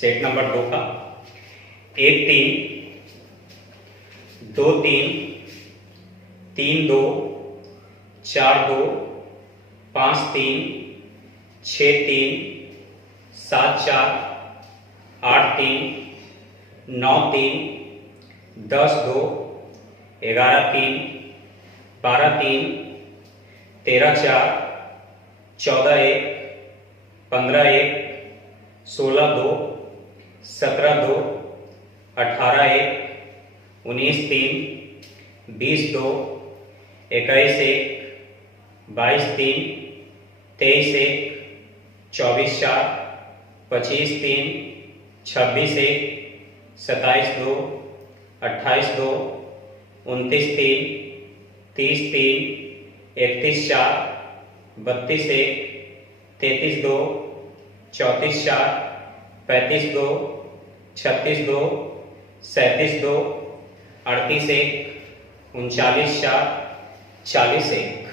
Set number 2 का 1 3 2 3 3 2 4 2 5 3 6 3 7 4 8 3 9 3 10 2 11 3 12 3 13 4 14 1 15 1 16 2 17 2 18 1 19 3 20 2 21 1 22 3 23 1 24 4 25 3 26 1 27 2 28 2 29 3 30 3 31 4 32 1 33 2 34 4 35 2 36 2 37 2 38 1 39 4 40 1।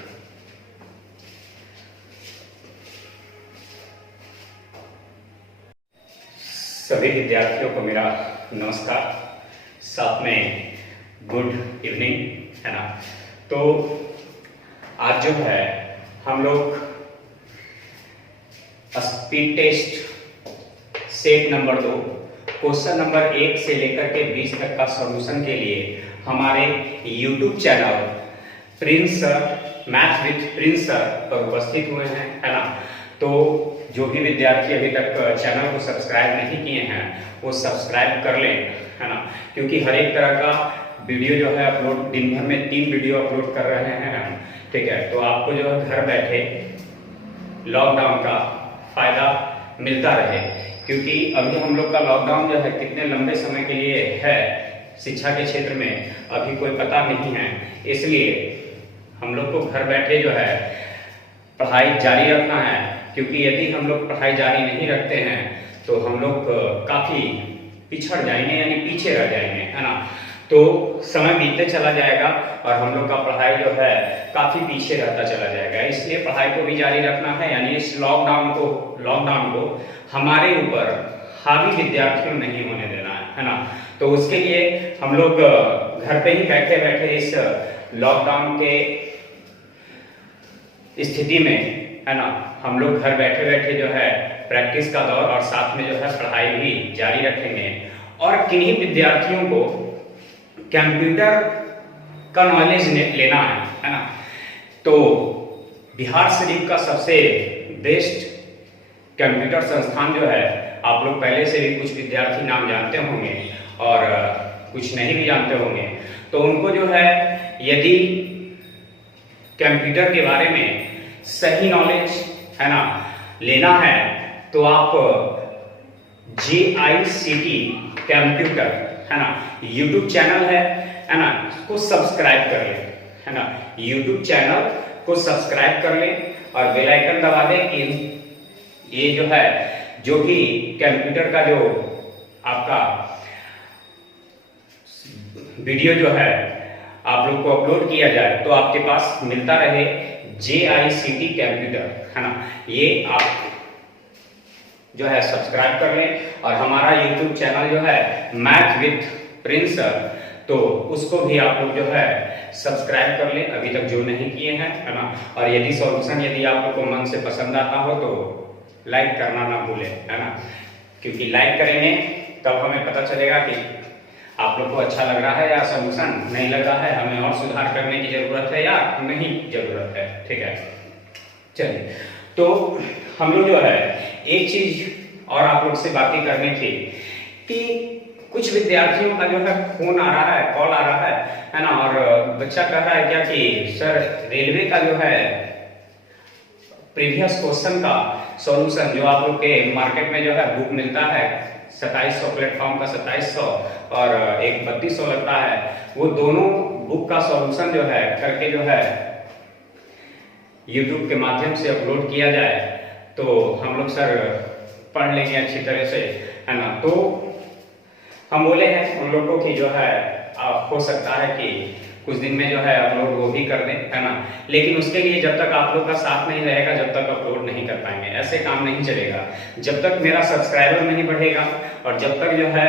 सभी विद्यार्थियों को मेरा नमस्कार, साथ में गुड इवनिंग, है ना। तो आज जो है हम लोग speed test set number 2 question number 1 से लेकर के 20 तक का सॉल्यूशन के लिए हमारे YouTube channel Prince sir, math with Prince sir पर उपस्थित हुए हैं, है ना। तो जो भी विद्यार्थी अभी तक चैनल को सब्सक्राइब नहीं किए हैं वो सब्सक्राइब कर लें, है ना, क्योंकि हर एक तरह का वीडियो जो है अपलोड, दिन भर में 3 वीडियो अपलोड कर रहे हैं हम, ठीक है। तो आपको जो है घर बैठे लॉकडाउन का फायदा मिलता रहे, क्योंकि अभी हम लोग का लॉकडाउन जो है कितने लंबे समय के लिए है शिक्षा के क्षेत्र में अभी कोई पता नहीं है। इसलिए हम लोग को घर बैठे जो है पढ़ाई जारी रखना है, क्योंकि यदि हम लोग पढ़ाई जारी नहीं रखते हैं तो हम लोग काफी पिछड़ जाएंगे, यानी पीछे रह जाएंगे, है ना। तो समय बीतते चला जाएगा और हम लोग का पढ़ाई जो है काफी पीछे रहता चला जाएगा। इसलिए पढ़ाई को भी जारी रखना है, यानी इस लॉकडाउन को हमारे ऊपर हावी विद्यार्थियों नहीं होने देना है ना। तो उसके लिए हम लोग घर पे ही बैठे बैठे इस लॉकडाउन के स्थिति में, है ना, हम लोग घर बैठे बैठे जो है प्रैक्टिस का दौर और साथ में जो है पढ़ाई भी जारी रखेंगे। और किन्हीं विद्यार्थियों को कंप्यूटर का नॉलेज लेना है ना। तो बिहार शरीफ का सबसे बेस्ट कंप्यूटर संस्थान जो है, आप लोग पहले से भी कुछ विद्यार्थी नाम जानते होंगे और कुछ नहीं भी जानते होंगे, तो उनको जो है यदि कंप्यूटर के बारे में सही नॉलेज, है ना, लेना है तो आप JICT कंप्यूटर, है ना, YouTube चैनल है ना, इसको सब्सक्राइब कर लें, है ना। YouTube चैनल को सब्सक्राइब कर लें और बेल आइकन दबा दें कि ये जो है जो भी कंप्यूटर का जो आपका वीडियो जो है आप लोग को अपलोड किया जाए तो आपके पास मिलता रहे JICT कंप्यूटर, है ना। ये आप जो है सब्सक्राइब कर लें और हमारा YouTube चैनल जो है मैथ विद प्रिंस सर, तो उसको भी आप लोग जो है सब्सक्राइब कर लें अभी तक जो नहीं किए हैं, है ना। और यदि सॉल्यूशन यदि आप लोग को मन से पसंद आता हो तो लाइक करना ना भूलें, है ना, क्योंकि लाइक करेंगे तब हमें पता चलेगा कि आप लोग को अच्छा लग रहा है या सॉल्यूशन नहीं लग रहा है, हमें और सुधार करने की जरूरत है या नहीं जरूरत है, ठीक है। चलिए, तो हम लोग जो है एक चीज और आप लोग से बातें करनी थी कि कुछ विद्यार्थियों का जो है फोन आ रहा है, कॉल आ रहा है ना, और बच्चा कह रहा है क्या कि सर रेलवे का जो है प्रीवियस क्वेश्चन का सॉल्यूशन जो आप लोग के मार्केट में जो है बुक मिलता है 2700, प्लेटफॉर्म का 2700 और एक 3200 लगता है, वो दोनों बुक का सॉल्यूशन जो है करके जो है YouTube के माध्यम से अपलोड किया जाए तो हम लोग सर पढ़ लेंगे अच्छी तरह से, है ना। तो हम बोले हैं उन लोगों की जो है हो सकता है कि कुछ दिन में जो है अपलोड वो भी कर दें, है ना। लेकिन उसके लिए जब तक आप लोग का साथ नहीं रहेगा, जब तक अपलोड नहीं कर पाएंगे। ऐसे काम नहीं चलेगा। जब तक मेरा सब्सक्राइबर नहीं बढ़ेगा और जब तक जो है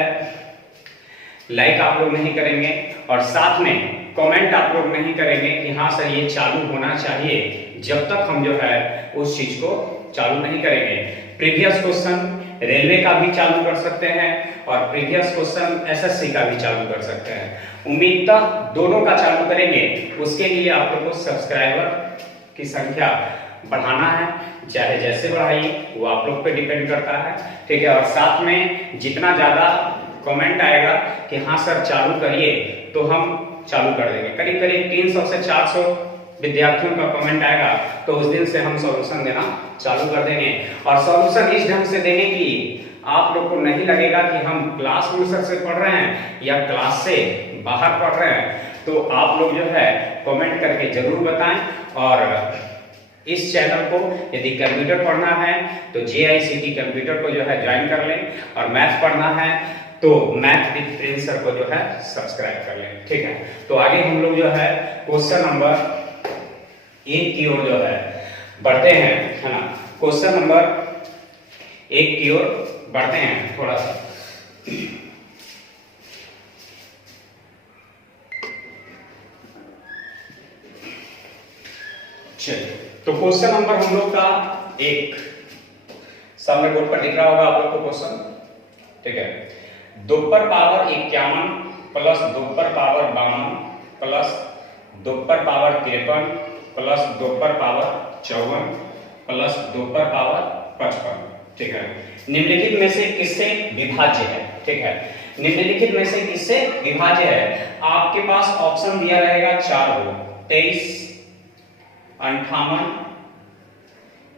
लाइक आप लोग नहीं करेंगे और साथ में कमेंट आप लोग नहीं करेंगे कि हाँ सर ये चालू होना चाहिए, जब तक हम जो है उस चीज को चालू नहीं करेंगे। प्रीवियस क्वेश्चन रेलवे का भी चालू कर सकते हैं और प्रीवियस क्वेश्चन एसएससी का भी चालू कर सकते हैं। उम्मीदतः दोनों का चालू करेंगे। उसके लिए आप लोग को सब्सक्राइबर की संख्या बढ़ाना है, चाहे जैसे बढ़ाइए वो आप लोग पे डिपेंड करता है, ठीक है। और साथ में जितना ज्यादा कमेंट आएगा कि हाँ सर चालू करिए, तो हम चालू कर देंगे। करीब करीब 300 से 400 विद्यार्थियों का कमेंट आएगा तो उस दिन से हम सॉल्यूशन देना चालू कर देंगे। और सॉल्यूशन इस ढंग से देंगे कि आप लोग को नहीं लगेगा कि हम क्लास में सर से पढ़ रहे हैं या क्लास से बाहर पढ़ रहे हैं। तो आप लोग जो है कमेंट करके जरूर बताएं। और इस चैनल को यदि कंप्यूटर पढ़ना है तो JICT कंप्यूटर को जो है ज्वाइन कर लें, और मैथ पढ़ना है तो मैथ विद प्रिंस सर को जो है सब्सक्राइब कर लें, ठीक है। तो आगे हम लोग जो है क्वेश्चन नंबर 1 की ओर जो है बढ़ते हैं, है ना। क्वेश्चन नंबर 1 की ओर बढ़ते हैं थोड़ा सा। चलिए, तो क्वेश्चन नंबर हम लोग का 1 सामने बोर्ड पर दिख रहा होगा आप लोग को क्वेश्चन, ठीक है। 2 पर पावर 51 प्लस 2 पर पावर 52 प्लस 2 पर पावर 53 प्लस 2 पर पावर 54 प्लस 2 पर पावर 55, ठीक है। निम्नलिखित में से किससे विभाज्य है, ठीक है। निम्नलिखित में से किससे विभाज्य है। आपके पास ऑप्शन दिया रहेगा 4 हो, 23, 58,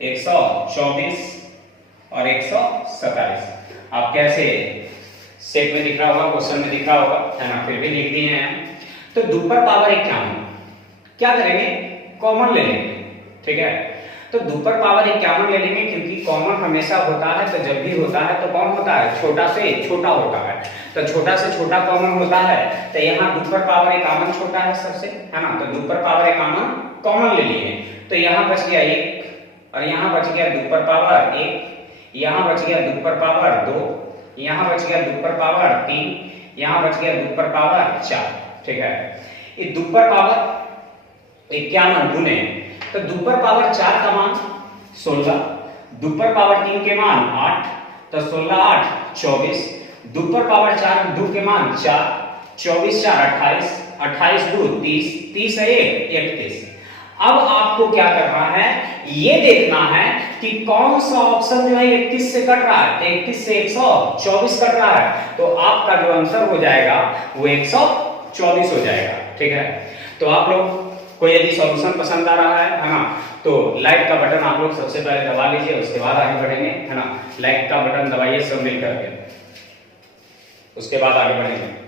124 और 127। आप कैसे सेट में दिख रहा होगा, क्वेश्चन में दिख रहा होगा, है ना, फिर भी लिख दिए हैं। तो 2 पर पावर 51 क्या करेंगे, कॉमन ले लेंगे, ठीक है। तो 2 पर पावर 51 ले लेंगे, क्योंकि कॉमन हमेशा होता है, तो जब भी होता है तो कौन होता है, छोटा से छोटा होता है। तो छोटा से छोटा कॉमन होता है, तो यहाँ 2 पर पावर 51 छोटा है सबसे, है ना। तो 2 पर पावर 51 कॉमन ले लिए, तो यहाँ बच गया 1 और यहाँ बच गया 2 पर पावर 1, यहाँ बच गया 2 पर पावर 2, यहाँ बच गया 2 पर पावर 3, यहाँ बच गया 2 पर पावर 4, ठीक है। ये 2 पर पावर 51 गुने, तो 2 पर पावर 4 का मान 16, 2 पर पावर 3 के मान 8, तो 16 8 24, 2 पर पावर 4 2 के मान 4, 24 4 28, 28 2 30, 30 है 1 31। अब आपको क्या करना है, ये देखना है कि कौन सा ऑप्शन जो है 31 से कट रहा है। तो 31 से 124 कट रहा है, तो आपका जो आंसर हो जाएगा वो 124 हो जाएगा, ठीक है। तो आप लोग को यदि सॉल्यूशन पसंद आ रहा है ना, तो लाइक का बटन आप लोग सबसे पहले दबा लीजिए, उसके बाद आगे बढ़ेंगे, है ना। लाइक का बटन दबाइए सब मिल करके, उसके बाद आगे बढ़ेंगे।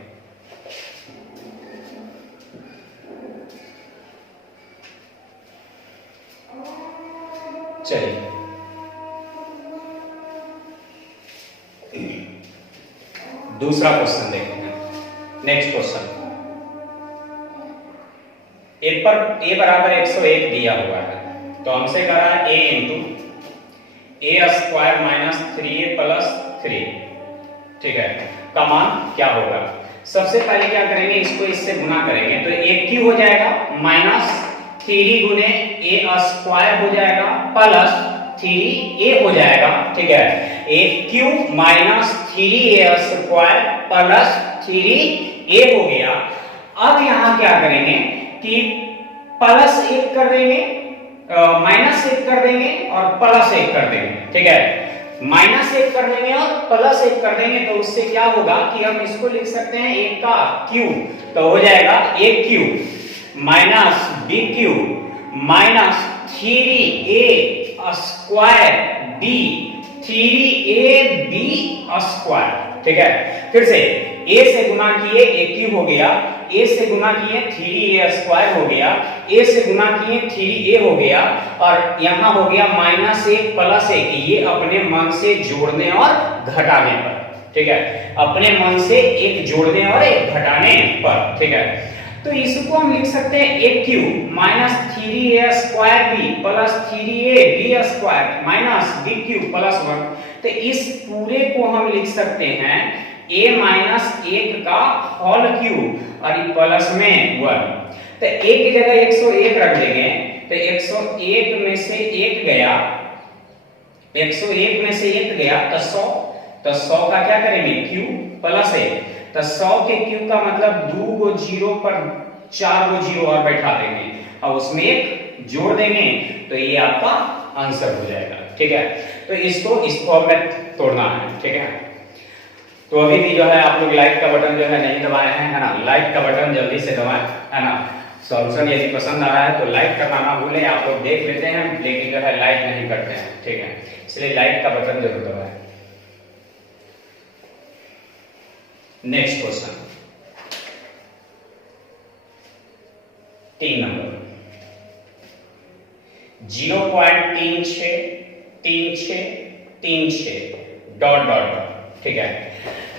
चलिए, दूसरा क्वेश्चन देखते हैं। नेक्स्ट क्वेश्चन, ए बराबर 101 दिया हुआ है, तो हमसे कह रहा है a into A square minus 3a plus 3, ठीक है, का मान क्या होगा। सबसे पहले क्या करेंगे, इसको इससे गुना करेंगे, तो एक क्यू हो जाएगा माइनस 3 गुने ए स्क्वायर हो जाएगा प्लस 3a हो जाएगा, ठीक है। एक Q minus 3a square plus 3a हो गया। अब यहां क्या करेंगे कि प्लस 1 कर देंगे, माइनस 1 कर देंगे और प्लस 1 कर देंगे, ठीक है। माइनस 1 कर देंगे और प्लस 1 कर देंगे, तो उससे क्या होगा कि हम इसको लिख सकते हैं 1 का क्यूब, तो हो जाएगा 1 cube minus b cube minus 3a square b 3ab square, ठीक है। फिर से a से गुना किए a क्यूब हो गया, a से गुना किए 3a स्क्वायर हो गया, a से गुना किए 3a हो गया, और यहां हो गया माइनस 1 प्लस 1, ये अपने मन से जोड़ने और घटाने पर, ठीक है। अपने मन से एक जोड़ने और एक घटाने पर, ठीक है। तो इसको हम लिख सकते हैं A cube minus 3a square B plus 3a B square minus B cube plus 1। तो इस पूरे को हम लिख सकते हैं a माइनस 1 का होल क्यूब और प्लस में 1। तो a की जगह 101 रख देंगे, तो 101 में से 1 गया, 101 में से 1 गया तो 100, तो 100 का क्या करेंगे क्यूब प्लस 1, तो 100 के क्यूब का मतलब 2 गो जीरो पर 4 गो जीरो और बैठा देंगे और उसमें एक जोड़ देंगे, तो ये आपका आंसर हो जाएगा। ठीक है, तो इसको इस फॉर्म में तोड़ना है। ठीक है, तो अभी भी जो है आप लोग लाइक का बटन जो है नहीं दबाए हैं, है ना, लाइक का बटन जल्दी से दबाएं, है ना। सॉल्यूशन यदि पसंद आ रहा है तो लाइक करना ना भूलें। आप लोग देख लेते हैं लेकिन जो है लाइक नहीं करते हैं, ठीक है, इसलिए लाइक का बटन जरूर दबाएं। Next question 3 number 0.363636 dot dot dot. ठीक है,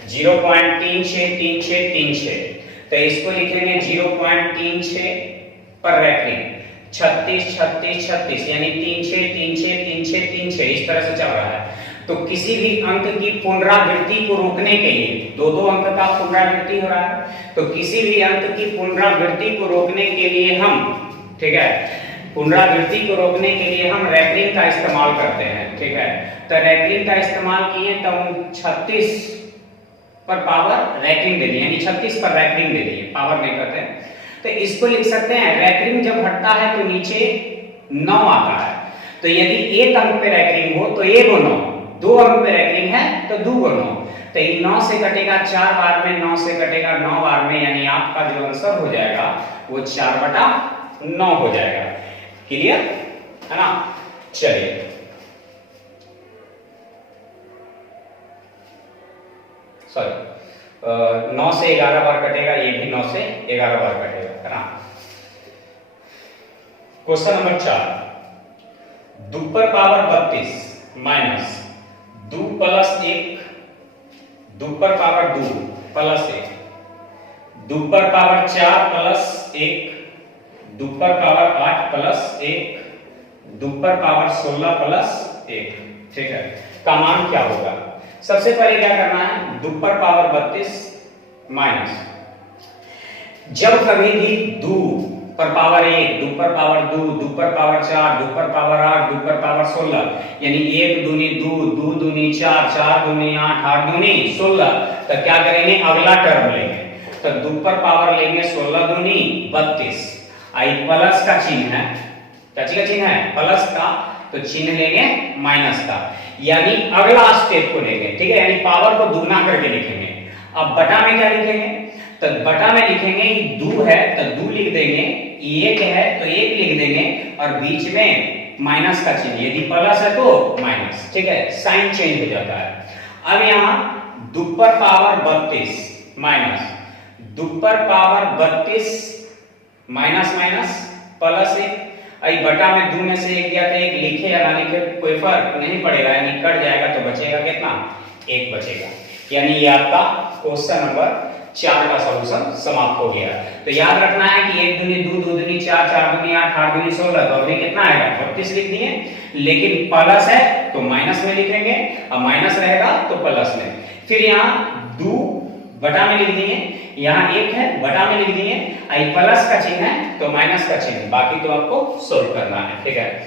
0.363636, तो इसको लिखेंगे 0.36 पर रैखिक 36 36 36 यानी 36 36 36 36 इस तरह से चल रहा है। तो किसी भी अंक की पुनरावृत्ति को रोकने के लिए, दो अंक का पुनरावृत्ति हो रहा है, तो किसी भी अंक की पुनरावृत्ति को रोकने के लिए हम, ठीक है, पुनरावृत्ति को रोकने के लिए हम रैखिक का इस्तेमाल करते हैं। ठीक है, तो रैखिक का इस्तेमाल किए तो हम 36 पर पावर रैखिक दे दिए, यानी 36 पर रैखिक दे दिए, पावर नहीं करते। तो इसको लिख सकते हैं रैखिक जब हटता है तो नीचे 9 आता है, तो यदि एक अंक पे रैखिक हो तो 1 गो 9, 2 अंक पे रैखिक है तो 2 गो 9, तो ये 9 से कटेगा 4 बार में, 9 से कटेगा 9 बार में, यानी आपका जो आंसर हो जाएगा वो 4/9 हो जाएगा। क्लियर है ना। चलिए सॉरी 9 से 11 बार कटेगा, ये भी 9 से 11 बार कटेगा, है ना। क्वेश्चन नंबर 4, 2 पर पावर 32 माइनस 2 प्लस 1, 2 पर पावर 2 प्लस 1, 2 पर पावर 4 प्लस 1, 2 पर पावर 8 प्लस 1, 2 पर पावर 16 प्लस 1। ठीक है, का मान क्या होगा? सबसे पहले क्या करना है, 2 पर पावर 32 माइनस, जब कभी भी 2 पर पावर 1, 2 पर पावर 2, 2 पर पावर 4, 2 पर पावर 8, 2 पर पावर 16, यानी 1 दूनी 2, 2 दूनी 4, 4 दूनी 8, 8 दूनी 16, तो क्या करेंगे अगला टर्म लेंगे, तो 2 पर पावर लेंगे 16 दूनी 32, आई प्लस का चिन्ह है, क्या का चिन्ह है प्लस का, तो चिन्ह लेंगे माइनस का, यानी अगला स्टेप को लेंगे। ठीक है, यानी पावर को दुगना करके लिखेंगे। अब बटा में क्या लिखेंगे, तो बटा में लिखेंगे 2 है तो 2 लिख देंगे, 1 है तो 1 लिख देंगे और बीच में माइनस का चिन्ह, यदि प्लस है तो माइनस। ठीक है, साइन चेंज हो जाता है। अब यहां 2 पर पावर 32 माइनस 2 पर पावर 32 माइनस माइनस प्लस 1, आई बटा में 2 में से 1 गया तो 1 लिखे या ना लिखे कोई फर्क नहीं पड़ेगा, यानी कट जाएगा तो बचेगा कितना, 1 बचेगा। यानी ये आपका क्वेश्चन नंबर 4 का सॉल्यूशन समाप्त हो गया। तो याद रखना है कि 1 दूनी 2, 2 दूनी 4, 4 दूनी 8, 8 दूनी 16, तो अभी कितना आएगा 32 लिख दिए, लेकिन प्लस है तो माइनस में लिखेंगे और माइनस रहेगा तो प्लस में। फिर यहाँ 2 बटा में लिख दिए, यहाँ 1 है बटा में लिख दिए, आई प्लस का चिन्ह है तो माइनस का चिन्ह, बाकी तो आपको सोल्व करना है। ठीक है,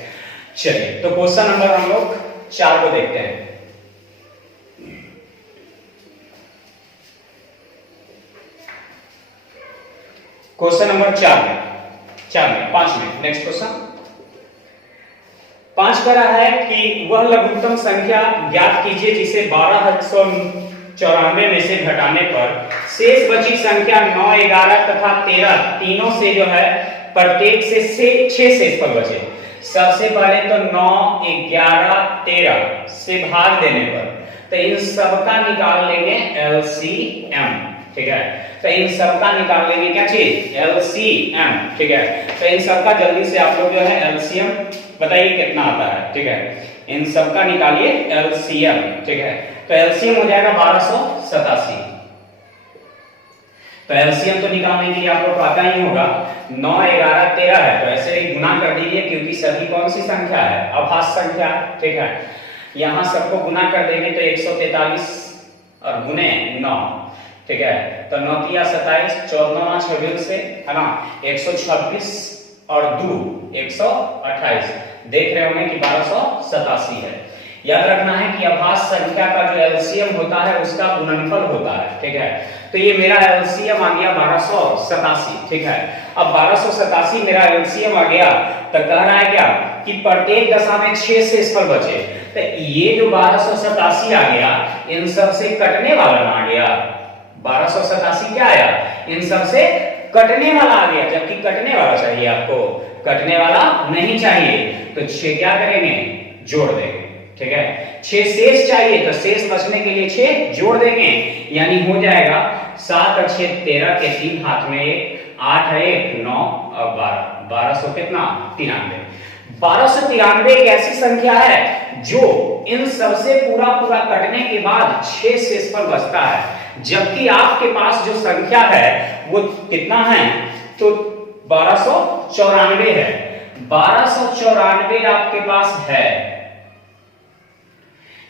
चलिए तो क्वेश्चन नंबर हम लोग 4 को देखते हैं। क्वेश्चन नंबर 4 में 5 में नेक्स्ट क्वेश्चन 5 कह रहा है कि वह लघुत्तम संख्या ज्ञात कीजिए जिसे 1294 में से घटाने पर शेष बची संख्या 9, 11 तथा 13 तीनों से जो है प्रत्येक से 6 शेषफल बचे। सबसे पहले तो 9, 11, 13 से भाग देने पर तो इन सबका निकाल लेंगे एलसीएम। ठीक है, तो इन सबका निकाल लेंगे क्या चीज, एलसीएम। ठीक है, तो इन सबका जल्दी से आप लोग जो है एलसीएम बताइए कितना आता है। ठीक है, इन सबका निकालिए एलसीएम। ठीक है, तो एलसीएम हो जाएगा 1287। तो एलसीएम तो निकालने के लिए आपको पता ही होगा, 9, 11, 13 है, तो ऐसे ही गुना कर दीजिए क्योंकि सभी कौन सी संख्या है, अभाज्य संख्या, ठीक है। यहाँ सबको गुना कर देंगे तो 143 और गुने 9, ठीक है। तो 9 तिया 27, 14 26 से, है ना, 126 और 2 128, देख रहे होंगे कि 1287 है। याद रखना है कि अभाज्य संख्या का जो एलसीएम होता है उसका गुणनफल होता है, ठीक है। तो ये मेरा एलसीएम आ गया 1287, ठीक है। अब 1287 मेरा एलसीएम आ गया, तो कह रहा है क्या कि प्रत्येक दशा में 6 शेषफल बचे। तो ये जो 1287 आ गया, इन सब से कटने वाला ना आ गया, 1287 क्या आया, इन सब से कटने वाला आ गया, जबकि कटने वाला चाहिए आपको, कटने वाला नहीं चाहिए। तो 6 क्या करेंगे, जोड़ देंगे, ठीक है। 6 शेष चाहिए, तो शेष बचने के लिए 6 जोड़ देंगे, यानी हो जाएगा 7 और 6 13 के 3 हाथ में 1, 8 है 1, 9 और 12, 1200 कितना, 93। 1293 एक ऐसी संख्या है जो इन सबसे पूरा पूरा कटने के बाद 6 शेषफल बचता है, जबकि आपके पास जो संख्या है वो कितना है, तो 1294 है। 1294 आपके पास है,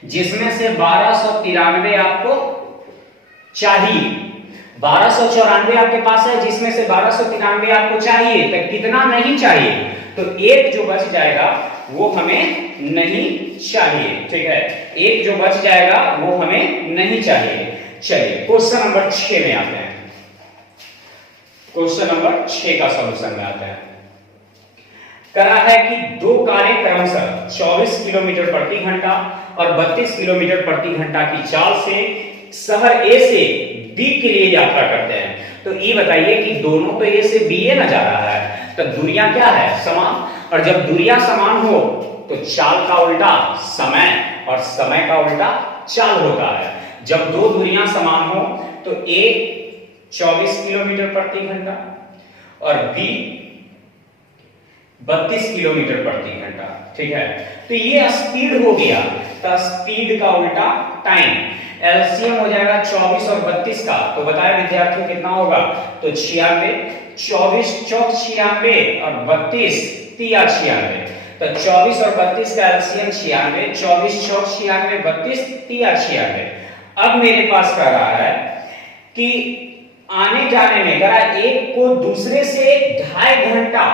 जिसमें से 1293 आपको चाहिए। 1294 आपके पास है, जिसमें से 1293 आपको चाहिए, तो कितना नहीं चाहिए, तो एक जो बच जाएगा वो हमें नहीं चाहिए, ठीक है। एक जो बच जाएगा वो हमें नहीं चाहिए। चलिए क्वेश्चन नंबर 6 में आते हैं। क्वेश्चन नंबर 6 का सॉल्यूशन में आते हैं। करा है कि दो कारें क्रमशः 24 किलोमीटर प्रति घंटा और 32 किलोमीटर प्रति घंटा की चाल से शहर ए से बी के लिए यात्रा करते हैं। तो ये बताइए कि दोनों तो ए से बी ना जा रहा है, तो दूरियां क्या है, समान, और जब दूरियां समान हो तो चाल का उल्टा समय और समय का उल्टा चाल होता है। जब दो दूरियां समान हो तो ए 24 किलोमीटर प्रति घंटा और बी 32 किलोमीटर प्रति घंटा, ठीक है। तो ये स्पीड हो गया, तो स्पीड का उल्टा टाइम। एलसीएम हो जाएगा 24 और 32 का, तो बताया विद्यार्थियों कितना होगा, तो 96, 24 चौक 96 और 32 तिया 96, तो 24 और 32 का एलसीएम 96, 24 चौक 96, 32 तिया 96। अब मेरे पास कह रहा है कि आने जाने में कह रहा है एक को दूसरे से 2.5 घंटा,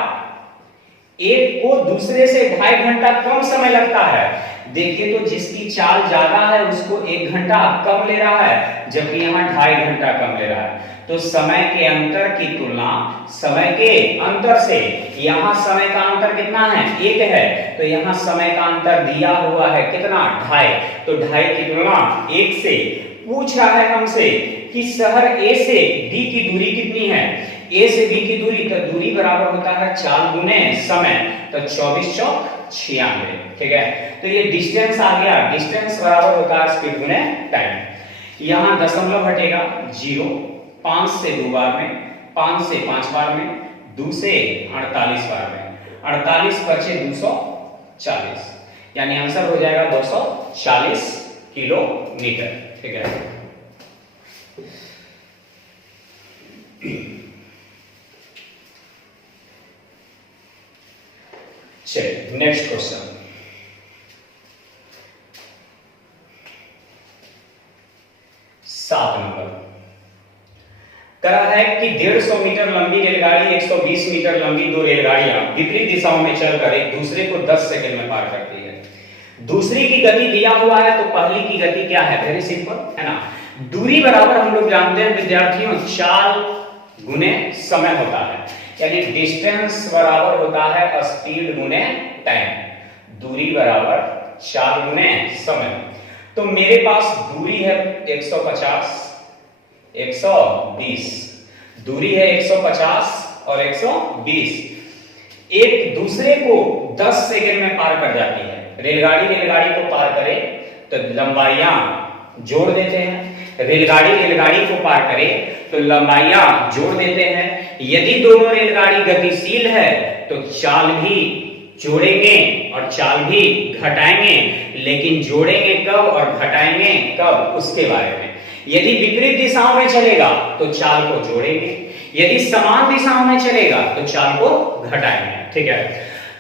एक को दूसरे से 2.5 घंटा कम समय लगता है। देखिए तो जिसकी चाल ज्यादा है उसको 1 घंटा कम ले रहा है, जबकि यहाँ 2.5 घंटा कम ले रहा है। तो समय के अंतर की तुलना समय के अंतर से, यहाँ समय का अंतर कितना है, 1 है, तो यहाँ समय का अंतर दिया हुआ है कितना, 2.5, तो 2.5 की तुलना 1 से। पूछ रहा है हमसे कि शहर ए से बी की दूरी कितनी है, ए से बी की दूरी, तो दूरी बराबर होता है चाल गुने समय, तो 24 चौक 96, ठीक है। तो ये डिस्टेंस आ गया, डिस्टेंस बराबर होता है स्पीड गुने टाइम। यहाँ दशमलव हटेगा 0, 5 से 2 बार में, 5 से 5 बार में, 2 से 48 बार में, 48 बचे 240, यानी आंसर हो जाएगा 240 किलोमीटर, ठीक है। चलिए नेक्स्ट क्वेश्चन। सात नंबर करा है कि 150 मीटर लंबी रेलगाड़ी 120 मीटर लंबी दो रेलगाड़ियां विपरीत दिशाओं में चलकर एक दूसरे को 10 सेकंड में पार करती है। दूसरी की गति दिया हुआ है, तो पहली की गति क्या है, वेरी सिंपल है ना। दूरी बराबर हम लोग जानते हैं विद्यार्थियों, चाल गुने समय होता है, यानी डिस्टेंस बराबर होता है स्पीड गुने टाइम। दूरी बराबर चाल गुने समय। तो मेरे पास दूरी है 150, 120, दूरी है 150 और 120, एक दूसरे को 10 सेकंड में पार कर जाती है। रेलगाड़ी को पार करे तो लंबाइयां जोड़ देते हैं, रेलगाड़ी को पार करे तो लंबाइयां जोड़ देते हैं। यदि दोनों रेलगाड़ी गतिशील है तो चाल भी जोड़ेंगे और चाल भी घटाएंगे, लेकिन जोड़ेंगे कब और घटाएंगे कब उसके बारे में। यदि विपरीत दिशाओं में चलेगा तो चाल को जोड़ेंगे, यदि समान दिशाओं में चलेगा तो चाल को घटाएंगे। ठीक है,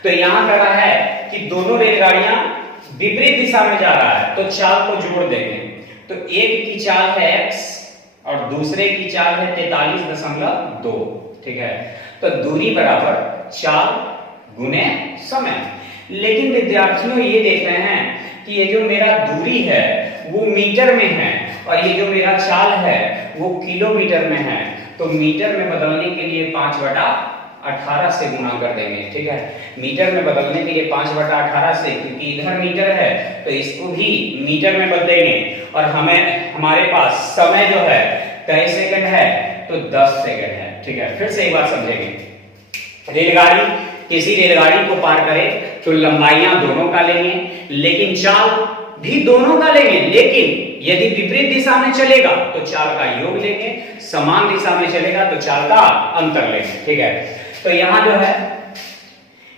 तो यहां कर रहा है कि दोनों रेलगाड़ियां विपरीत दिशा में जा रहा है तो चाल को जोड़ देंगे। तो एक की चाल है x और दूसरे की चाल है 43.2। ठीक है, तो दूरी बराबर चाल गुने समय। लेकिन विद्यार्थियों ये देख रहे हैं कि ये जो मेरा दूरी है वो मीटर में है और ये जो मेरा चाल है वो किलोमीटर में है। तो मीटर में बदलने के लिए 5/18 से गुणा कर देंगे। ठीक है, मीटर में बदलने के लिए 5/18 से, क्योंकि इधर मीटर है तो इसको भी मीटर में बदलेंगे। और हमारे पास समय जो है कई सेकंड है तो 10 सेकंड है। ठीक है, फिर से एक बार समझेंगे। रेलगाड़ी किसी रेलगाड़ी को पार करे तो लंबाइयां दोनों का लेंगे, लेकिन चाल भी दोनों का लेंगे। लेकिन यदि विपरीत दिशा में चलेगा तो चाल का योग लेंगे, समान दिशा में चलेगा तो चाल का अंतर लेंगे। ठीक है, तो यहां जो है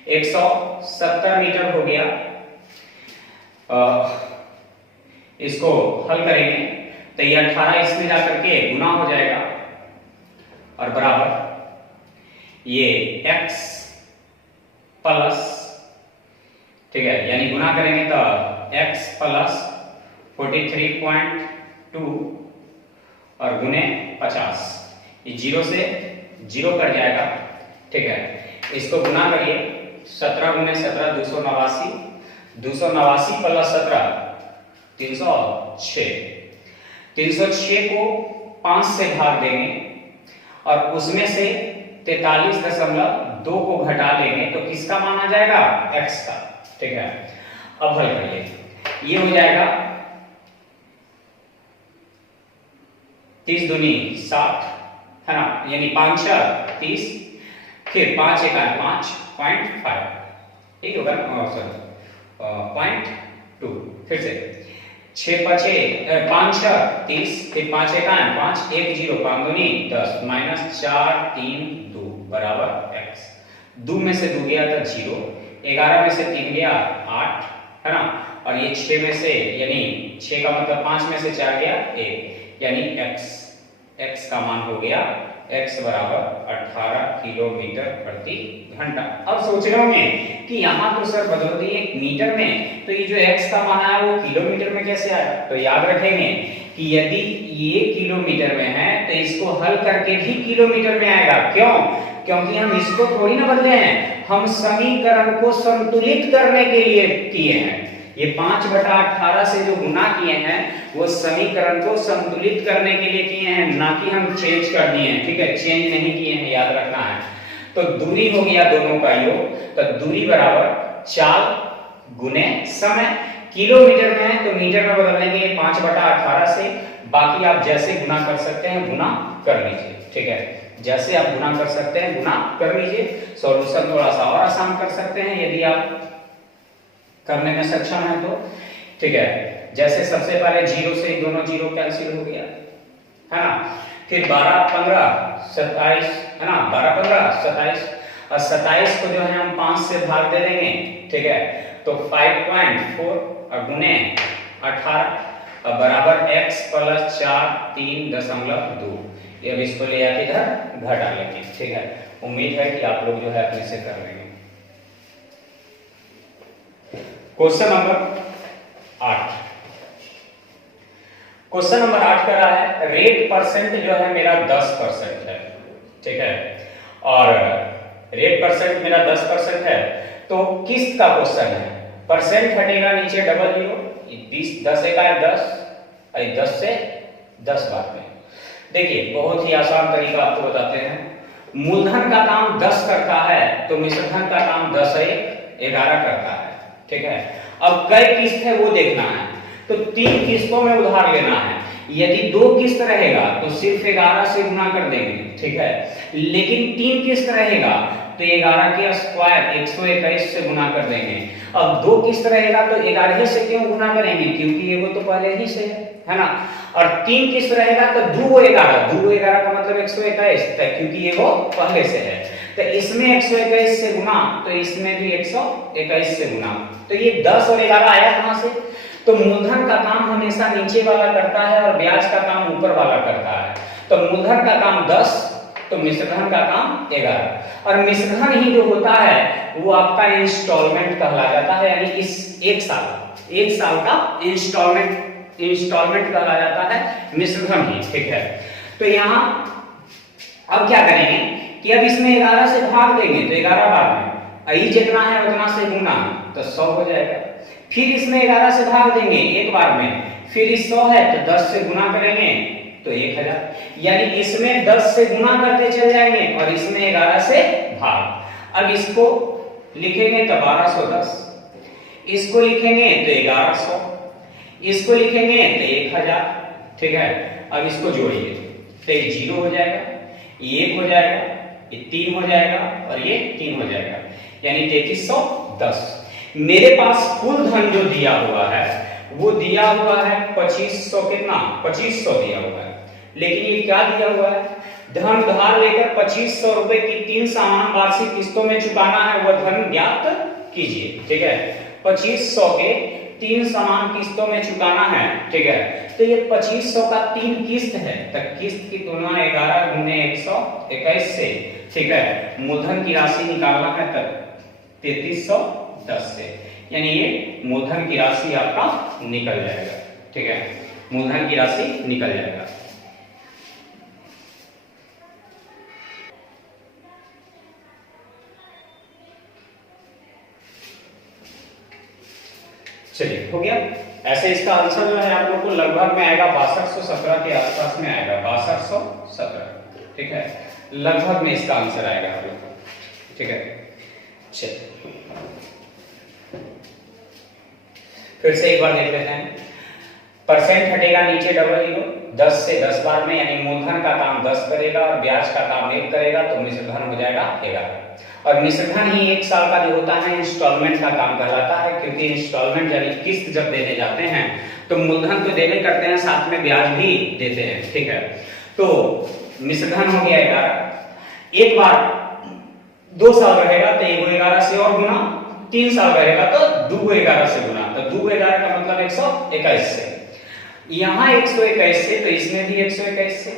170 मीटर हो गया। इसको हल करेंगे तो ये 18 इसमें जाकर के गुना हो जाएगा और बराबर ये x प्लस, ठीक है, यानी गुना करेंगे तो x प्लस 43.2 और गुने 50, ये 0 से 0 कट जाएगा। ठीक है, इसको गुना करिए 17 गुने 17 289, 289 प्लस 17 306। 306 को 5 से भाग देंगे और उसमें से 43.2 को घटा लेंगे तो किसका मान आ जाएगा? x का। ठीक है, अब हल करिए, ये हो जाएगा 30 दूनी 60, है ना, यानी 5 4 30, फिर 5 1 5.5, ठीक होगा ना, सॉरी 0.2, फिर से 6 5 5 30, फिर 5 1 5 1 0 5 दूनी 10 माइनस 4 3 2 बराबर x। 2 में से 2 गया था 0, 11 में से 3 गया 8, है ना, और ये 6 में से, यानी 6 का मतलब 5 में से 4 गया 1, यानी x का मान हो गया x बराबर 18 किलोमीटर प्रति घंटा। अब सोच रहे होंगे कि यहाँ तो सर बदल दिए मीटर में, तो ये जो x का मान आया वो किलोमीटर में कैसे आया? तो याद रखेंगे कि यदि ये किलोमीटर में है तो इसको हल करके भी किलोमीटर में आएगा। क्यों? क्योंकि हम इसको थोड़ी ना बदले हैं, हम समीकरण को संतुलित करने के लिए किए हैं। ये 5/18 से जो गुना किए हैं वो समीकरण को संतुलित करने के लिए किए हैं, ना कि हम चेंज कर दिए हैं। ठीक है, चेंज नहीं किए हैं, याद रखना है। तो दूरी हो गया दोनों का योग, तो दूरी बराबर चाल गुने समय। किलोमीटर में है तो मीटर में बदलने के लिए 5/18 से, बाकी आप जैसे गुना कर सकते हैं गुना कर लीजिए। ठीक है, जैसे आप गुना कर सकते हैं गुना कर लीजिए। सॉल्यूशन थोड़ा सा और आसान कर सकते हैं यदि आप करने में सक्षम है तो। ठीक है, जैसे सबसे पहले 0 से दोनों 0 कैंसिल हो गया, है ना, फिर 12 15 27, है ना, 12 15 27, और 27 को जो है हम 5 से भाग दे देंगे। ठीक है, तो 5.4 और गुने 18 और बराबर x प्लस 4 3.2। ये अब इसको ले आके इधर घटा लेंगे। ठीक है, उम्मीद है कि आप लोग जो है अपने से कर लेंगे। क्वेश्चन नंबर 8, क्वेश्चन नंबर 8 का है रेट परसेंट जो है मेरा 10% है। ठीक है, और रेट परसेंट मेरा 10% है, तो किस्त का क्वेश्चन है। परसेंट हटेगा नीचे डबल 0, 20 10 1 10, 10 से 10 बार में। देखिए बहुत ही आसान तरीका आपको बताते हैं। मूलधन का काम 10 करता है तो मिश्रधन का काम 10 1 11 करता है। ठीक है, अब कई किस्त है वो देखना है, तो 3 किस्तों में उधार लेना है। यदि 2 किस्त रहेगा तो सिर्फ 11 से गुना कर देंगे। ठीक है, लेकिन 3 किस्त रहेगा तो 11 के स्क्वायर 121 से गुना कर देंगे। अब 2 किस्त रहेगा तो 11 से क्यों गुना करेंगे? क्योंकि ये वो तो पहले ही से है ना। और 3 किस्त रहेगा तो 2 11 का मतलब 121, क्योंकि ये वो पहले से है। तो इसमें 121 से गुना तो इसमें भी 121 से गुना। तो ये 10 और 11 आया कहां से? तो मूलधन का काम हमेशा नीचे वाला करता है और ब्याज का काम ऊपर वाला करता है। तो मूलधन का काम 10, तो मिश्रधन का काम 11। और मिश्रधन ही जो होता है वो आपका इंस्टॉलमेंट कहला जाता है, यानी इस एक साल का इंस्टॉलमेंट कहला जाता है मिश्रधन ही, ठीक है। तो यहाँ अब क्या करेंगे कि अब इसमें 11 से भाग देंगे तो 11 बार में आई जितना है उतना से गुना तो 100 हो जाएगा। फिर इसमें 11 से भाग देंगे एक बार में, फिर इस 100 है तो 10 से गुना करेंगे तो 1000, यानी इसमें 10 से गुना करते चल जाएंगे और इसमें 11 से भाग। अब इसको लिखेंगे तो 1210, इसको लिखेंगे तो 1100, इसको लिखेंगे तो 1000, ठीक है। अब इसको जोड़िए तो ये 0 हो जाएगा, ये 1 हो जाएगा, ये 3 हो जाएगा और ये 3 हो जाएगा, यानी 3310। मेरे पास कुल धन जो दिया हुआ है वो दिया हुआ है 2500, कितना 2500 दिया हुआ है। लेकिन ये क्या दिया हुआ है, धन उधार लेकर 2500 रुपए की 3 समान वार्षिक किस्तों में चुकाना है, वह धन ज्ञात कीजिए, ठीक है। 2500 के 3 समान किस्तों में चुकाना है, ठीक है। तो ये 2500 का 3 किस्त है, तो किस्त की तुलना 11 गुने 121 से, ठीक है। मूलधन की राशि निकालना है तब 3310 से, यानी ये मूलधन की राशि आपका निकल जाएगा, ठीक है। मूलधन की राशि निकल जाएगा। चलिए हो गया। ऐसे इसका आंसर जो है आप लोग को लगभग में आएगा 6217 के आसपास में आएगा, 6217, ठीक है। लगभग में इसका आंसर आएगा आप लोग को, ठीक है। चलिए फिर से एक बार देख लेते हैं। परसेंट हटेगा नीचे डबल जीरो, 10 से 10 बार में, यानी मूलधन का काम 10 करेगा और ब्याज का काम 1 करेगा, तो मिश्रधन हो जाएगा 11। और मिश्रधन ही 1 साल का जो होता है इंस्टॉलमेंट का काम कहलाता है, क्योंकि इंस्टॉलमेंट यानी किस्त जब देने जाते हैं तो मूलधन तो देने करते हैं, साथ में ब्याज भी देते हैं, ठीक है। तो मिश्रधन हो गया 11। एक बार 2 साल रहेगा तो 1 11 से और गुना, 3 साल रहेगा तो 2 11 से गुना, तो 2 11 का मतलब 121 से, यहाँ 121 से, तो इसमें भी 121 से,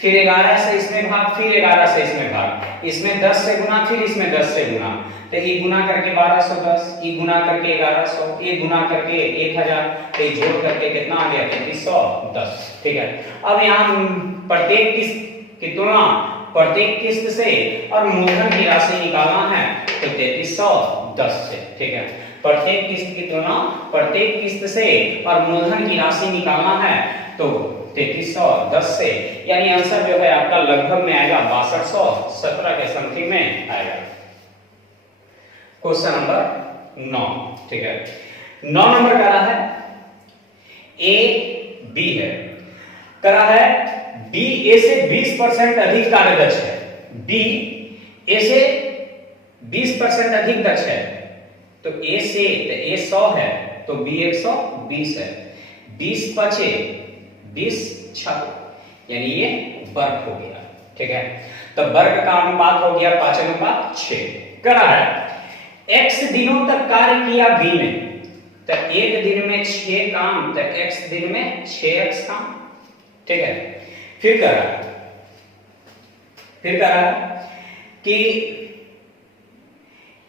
फिर 11 से इसमें भाग, फिर 11 से इसमें भाग, इसमें 10 से गुना, फिर इसमें 10 से गुना, तो ये गुना करके 1210, ये गुना करके 1100, ये गुना करके 1000, तो ये जोड़ करके कितना आ गया 3310, ठीक है। अब यहाँ प्रत्येक किस्त की तुलना प्रत्येक किस्त से और मूलधन की राशि निकालना है तो 3310 से, ठीक है। प्रत्येक किस्त की तुलना प्रत्येक किस्त से और मूलधन की राशि निकालना है तो 3310 से, यानी आंसर जो है आपका लगभग में आएगा 6217 के समथिंग में आएगा। क्वेश्चन नंबर 9, ठीक है। 9 नंबर करा है ए बी है, करा है बी ए से 20% अधिक कार्यदक्ष है, बी ए से 20% अधिक दक्ष है, तो ए से तो ए 100 है तो बी 120 है, 20 पचे 20 छक, यानी ये वर्ग हो गया, ठीक है। तो वर्ग का अनुपात हो गया 5:6। करा है x दिनों तक कार्य किया बी ने, तो एक दिन में 6 काम, तो x दिन में 6x काम, ठीक है। फिर करा कि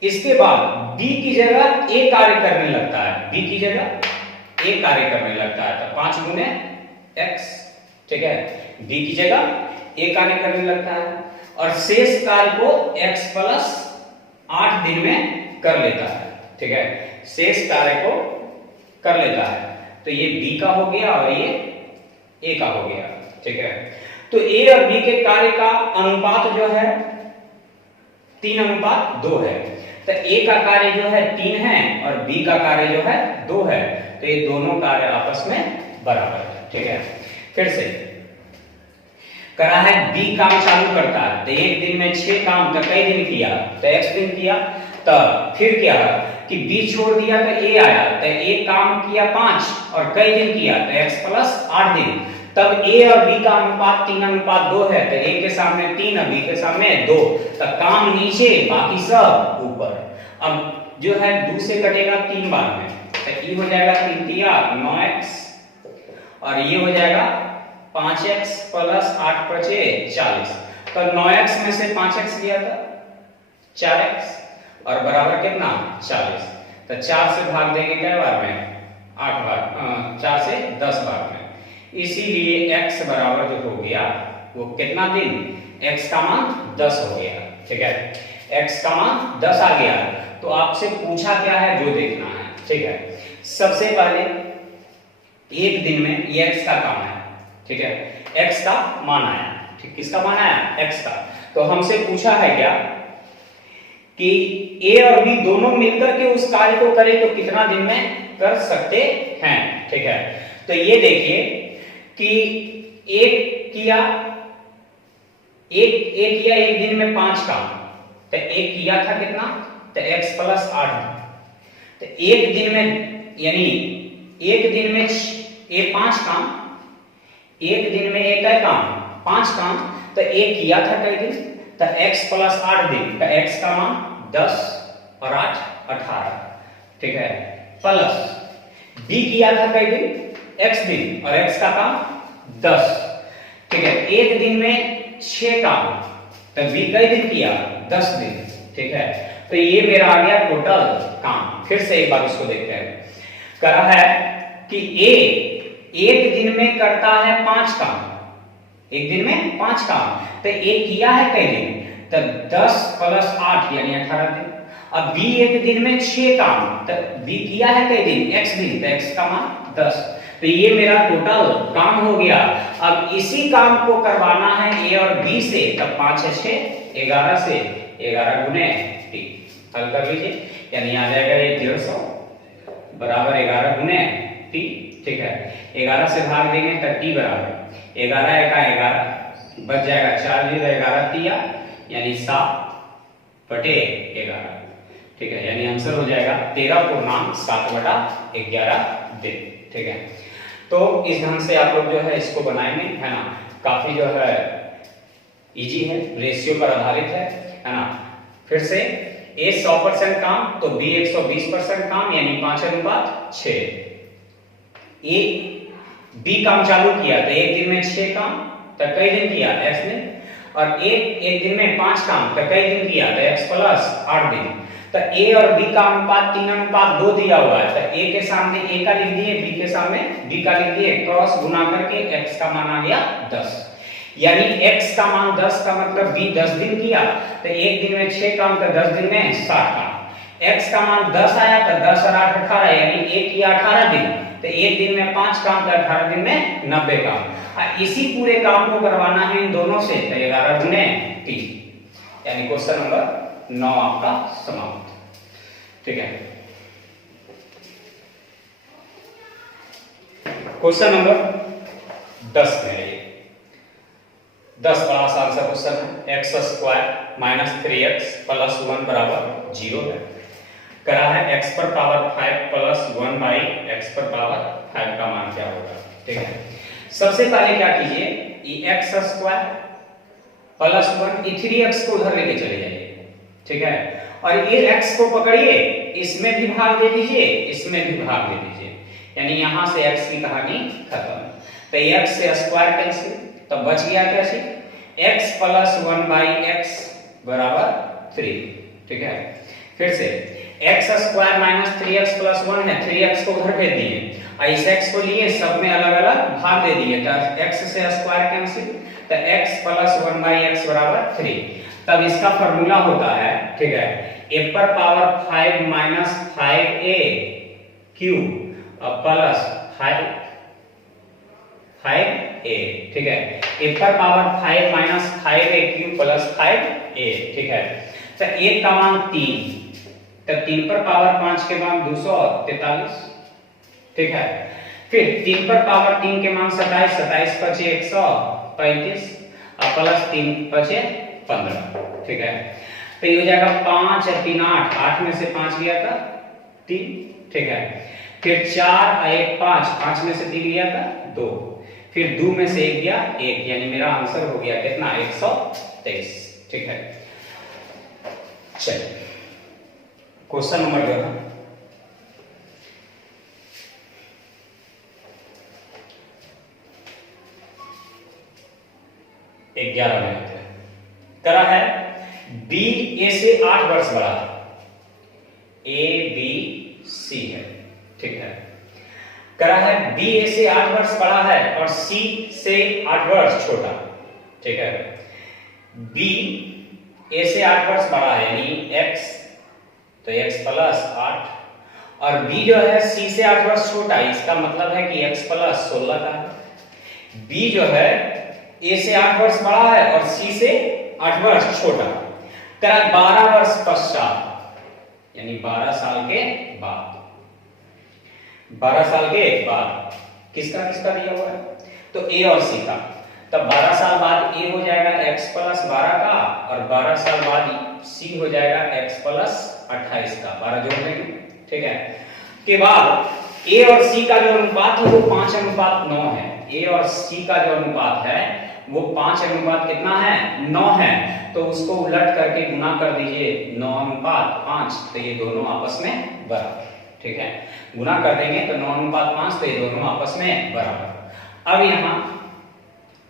इसके बाद b की जगह a कार्य करने लगता है, b की जगह a कार्य करने लगता है, तो 5 गुने x, ठीक है। b की जगह a कार्य करने लगता है और शेष कार्य को x प्लस 8 दिन में कर लेता है, ठीक है। शेष कार्य को कर लेता है, तो ये b का हो गया और ये a का हो गया, ठीक है। तो a और b के कार्य का अनुपात जो है 3:2 है, तो a का कार्य जो है 3 है और b का कार्य जो है 2 है, तो ये दोनों कार्य आपस में बराबर है, ठीक है। फिर से करा है b काम चालू करता है, तो एक दिन में 6 काम, तो कई दिन किया, तो x दिन किया, तो फिर क्या कि b छोड़ दिया तो a आया, तो a काम किया 5 और कई दिन किया, तो x प्लस 8 दिन, तब a और b का अनुपात 3:2 है, तो a के सामने 3 और b के सामने 2, तो काम नीचे बाकी सब ऊपर। अब जो है 2 से कटेगा 3 बार में, तो ये हो जाएगा 3 तिया 9x और ये हो जाएगा 5x प्लस 8 बचे 40। तो 9x में से 5x लिया था 4x और बराबर कितना 40। तो 4 से भाग देंगे क्या बार में 8 बार 4 से 10 बार में, इसीलिए x बराबर जो हो गया वो कितना दिन x का मान 10 हो गया। ठीक है, x का मान 10 आ गया। तो आपसे पूछा क्या है जो देखना है। ठीक है, सबसे पहले एक दिन में ये x का काम है। ठीक है, x का मान आया। ठीक, किसका मान आया x का। तो हमसे पूछा है क्या कि a और b दोनों मिलकर के उस कार्य को करें तो कितना दिन में कर सकते हैं। ठीक है, तो ये देखिए कि एक किया एक दिन में 5 काम, तो एक किया था कितना तो x प्लस 8। तो एक दिन में यानी एक दिन में ये 5 काम, एक दिन में एक है काम 5 काम, तो एक किया था कई दिन तो x प्लस 8 दिन, तो x का मान 10 और 8 18। ठीक है, प्लस b किया था कई दिन x दिन और x का काम 10। ठीक है, एक दिन में 6 काम, तो b कई दिन किया 10 दिन। ठीक है, तो ये मेरा आ गया टोटल काम। फिर से एक बार इसको देखते हैं। करा है कि a एक दिन में करता है 5 काम, एक दिन में 5 काम, तो a किया है कई दिन तो 10 प्लस 8 यानी 18 दिन। अब b एक दिन में 6 काम, तो b किया है कई दिन x दिन, तो x का मान 10। तो ये मेरा टोटल काम हो गया। अब इसी काम को करवाना है a और b से, तब 5 है 6 11 से 11 गुने t। हल कर लीजिए, यानी आ जाएगा ये 150 बराबर 11 गुने t। ठीक है, 11 से भाग देंगे तो t बराबर 11 का 11 बच जाएगा 4 जीरो 11 तिया यानी 7 बटे 11। ठीक है, यानी आंसर हो जाएगा 13.7 बटा 11 दिन। ठीक है, तो इस ढंग से आप लोग जो है इसको बनाएंगे, है ना। काफी जो है इजी है, रेशियो पर आधारित है ना। फिर से A 100% काम तो B 120% काम यानी 5:6। A B काम चालू किया तो एक दिन में 6 काम, तो कई दिन किया x दिन, और एक दिन में 5 काम तो कई दिन किया तो x प्लस 8 दिन। तो A और B का अनुपात 3:2 दिया हुआ है, तो A के सामने A का लिख दिए, B के सामने B का लिख दिए, क्रॉस गुना करके x का मान आ गया 10। यानी x का मान 10 का मतलब B 10 दिन किया तो एक दिन में 6 काम तो 10 दिन में 60 काम। x का मान 10 आया तो 10 और 8 18 यानी एक किया 18 दिन, तो एक दिन में 5 काम तो 18 दिन में 90 काम। इसी पूरे काम को करवाना है इन दोनों से, तो 11 गुने 3 यानी क्वेश्चन नंबर 9 आपका समाप्त। ठीक है, क्वेश्चन नंबर 10 में 10 बड़ा आसान सा क्वेश्चन है। x square minus 3x plus 1 बराबर 0 है। करा है x पर पावर 5 प्लस 1 बाई x पर पावर 5 का मान क्या होगा। ठीक है, सबसे पहले क्या कीजिए, ये x स्क्वायर प्लस 1 ये 3x को उधर लेके चले जाइए। ठीक है, और ये x को पकड़िए, इसमें भी भाग दे दीजिए, इसमें भी भाग दे दीजिए, यानी यहां से x की कहानी खत्म। तो x से स्क्वायर कैंसिल, तो बच गया कैसे x प्लस 1 बाई x बराबर 3। ठीक है, फिर से x square minus 3x plus 1 है, 3x को उधर भेज दिए और इस x को लिए सब में अलग अलग भाग दे दिए, तो x से स्क्वायर कैंसिल, तो x प्लस 1 बाई x बराबर 3। तब इसका फॉर्मूला होता है, ठीक है, a पर power 5 minus 5a cube plus 5a। ठीक है, a पर power 5 minus 5a cube plus 5a। ठीक है, तो a का मान 3, तो 3 पर पावर 5 के मान 243। ठीक है, फिर 3 पर पावर 3 के मान 27, 27 बचे 135 और प्लस 3 बचे 15। ठीक है, तो ये हो जाएगा 5 और 3 8, 8 में से 5 गया था 3। ठीक है, फिर 4 और 1 5, 5 में से 3 गया था 2, फिर 2 में से 1 गया 1, यानी मेरा आंसर हो गया कितना 123। ठीक है, चलिए क्वेश्चन नंबर जो है 11 में होते हैं। करा है बी ए से 8 वर्ष बड़ा, ए बी सी है, ठीक है। करा है बी ए से 8 वर्ष बड़ा है और सी से 8 वर्ष छोटा, ठीक है। बी ए से 8 वर्ष बड़ा है यानी एक्स, तो x प्लस 8, और b जो है c से 8 वर्ष छोटा, इसका मतलब है कि x प्लस 16 का है। b जो है a से 8 वर्ष बड़ा है और c से 8 वर्ष छोटा। करा 12 वर्ष पश्चात यानी 12 साल के बाद, 12 साल के बाद किसका किसका दिया हुआ है, तो a और c का। तब 12 साल बाद a हो जाएगा x प्लस 12 का और 12 साल बाद c हो जाएगा x प्लस 28 का, 12 जोड़ देंगे, ठीक है। के बाद a और c का जो अनुपात है वो 5:9 है। a और c का जो अनुपात है वो 5 कितना है, 9 है। तो उसको उलट करके गुना कर दीजिए, 9:5, तो ये दोनों आपस में बराबर, ठीक है। गुना कर देंगे तो 9:5, तो ये दोनों आपस में बराबर। अब यहाँ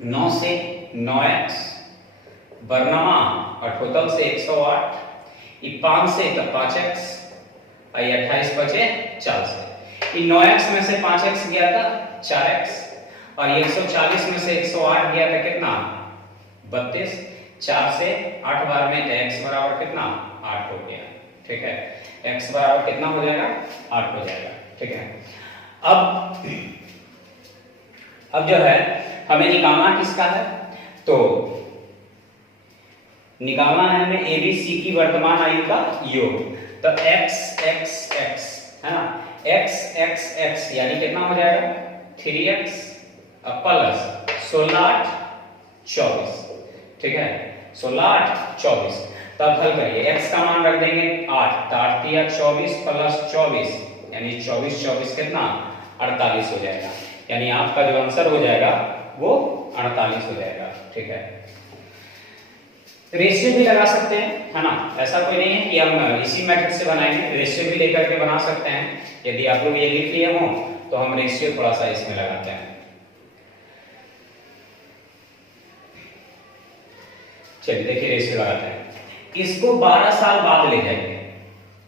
9 से 9x, बरनमा और टोटल से 108, ये 5 से तो 5x और ये 28 बचे 4 से। ये 9x में से 5x गया था 4x, और ये 140 में से 108 गया था कितना, 32। 4 से 8 बार में तो x बराबर कितना, 8 हो गया, ठीक है। x बराबर कितना हो जाएगा, 8 हो जाएगा, ठीक है। अब जो है हमें निकालना किसका है, तो निकालना है हमें ABC की वर्तमान आयु का योग। तो x x x है ना, x x x यानी कितना हो जाएगा, 3x प्लस 16 8 24, ठीक है। 16 8 24। तब हल करिए, x का मान रख देंगे 8, तो 8 3 24 प्लस 24 यानी 24 24 कितना, 48 हो जाएगा। यानी आपका जो आंसर हो जाएगा वो 48 हो जाएगा, ठीक है। रेशियो भी लगा सकते हैं, है ना, ऐसा कोई नहीं है कि हम इसी मेथड से बनाएंगे, रेशियो भी लेकर के बना सकते हैं। यदि आप लोग ये लिख लिए हो तो हम रेशियो थोड़ा सा इसमें लगाते हैं। चलिए देखिए रेशियो लगाते हैं। इसको 12 साल बाद ले जाएंगे,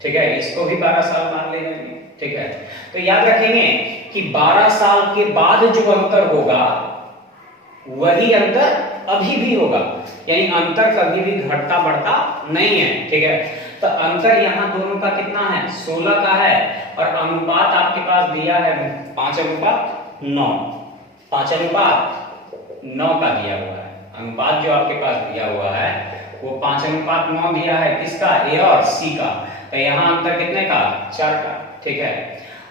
ठीक है, इसको भी 12 साल बाद ले जाएंगे, ठीक है। तो याद रखेंगे कि 12 साल के बाद जो अंतर होगा वही अंतर अभी भी होगा, यानी अंतर कभी भी घटता बढ़ता नहीं है, ठीक है। तो अंतर यहाँ दोनों का कितना है, 16 का है, और अनुपात आपके पास दिया है 5:9, 5:9 का दिया हुआ है। अनुपात जो आपके पास दिया हुआ है वो 5:9 दिया है, किसका, ए और सी का। तो यहाँ अंतर कितने का, 4 का, ठीक है।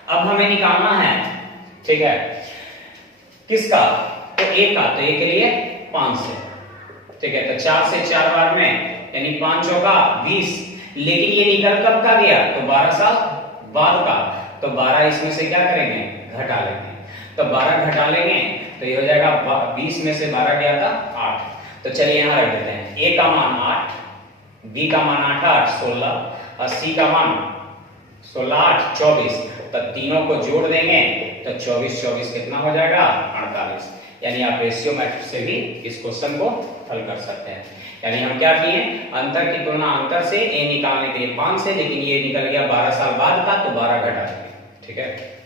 अब हमें निकालना है, ठीक है, किसका, तो ए का। तो ए के लिए 5 से, ठीक है। तो 4 से 4 बार में यानी 5 चौका 20, लेकिन ये निकल कब का गया, तो 12 साल बाद का। तो 12 इसमें से क्या करेंगे, घटा लेंगे। तो 12 घटा लेंगे तो ये हो जाएगा 20 में से 12 गया था 8। तो चलिए यहाँ रख देते हैं, ए का मान 8, बी का मान 8 8 16 और सी का मान 16 8 24। तो तीनों को जोड़ देंगे तो 24 24 कितना हो जाएगा, 48। यानी आप रेशियो मेथड से भी इस क्वेश्चन को हल कर सकते हैं। यानी हम क्या किए, अंतर की तुलना अंतर से ए निकालने के लिए 5 से, लेकिन ये निकल गया 12 साल बाद का, तो 12 घटा देंगे, ठीक है।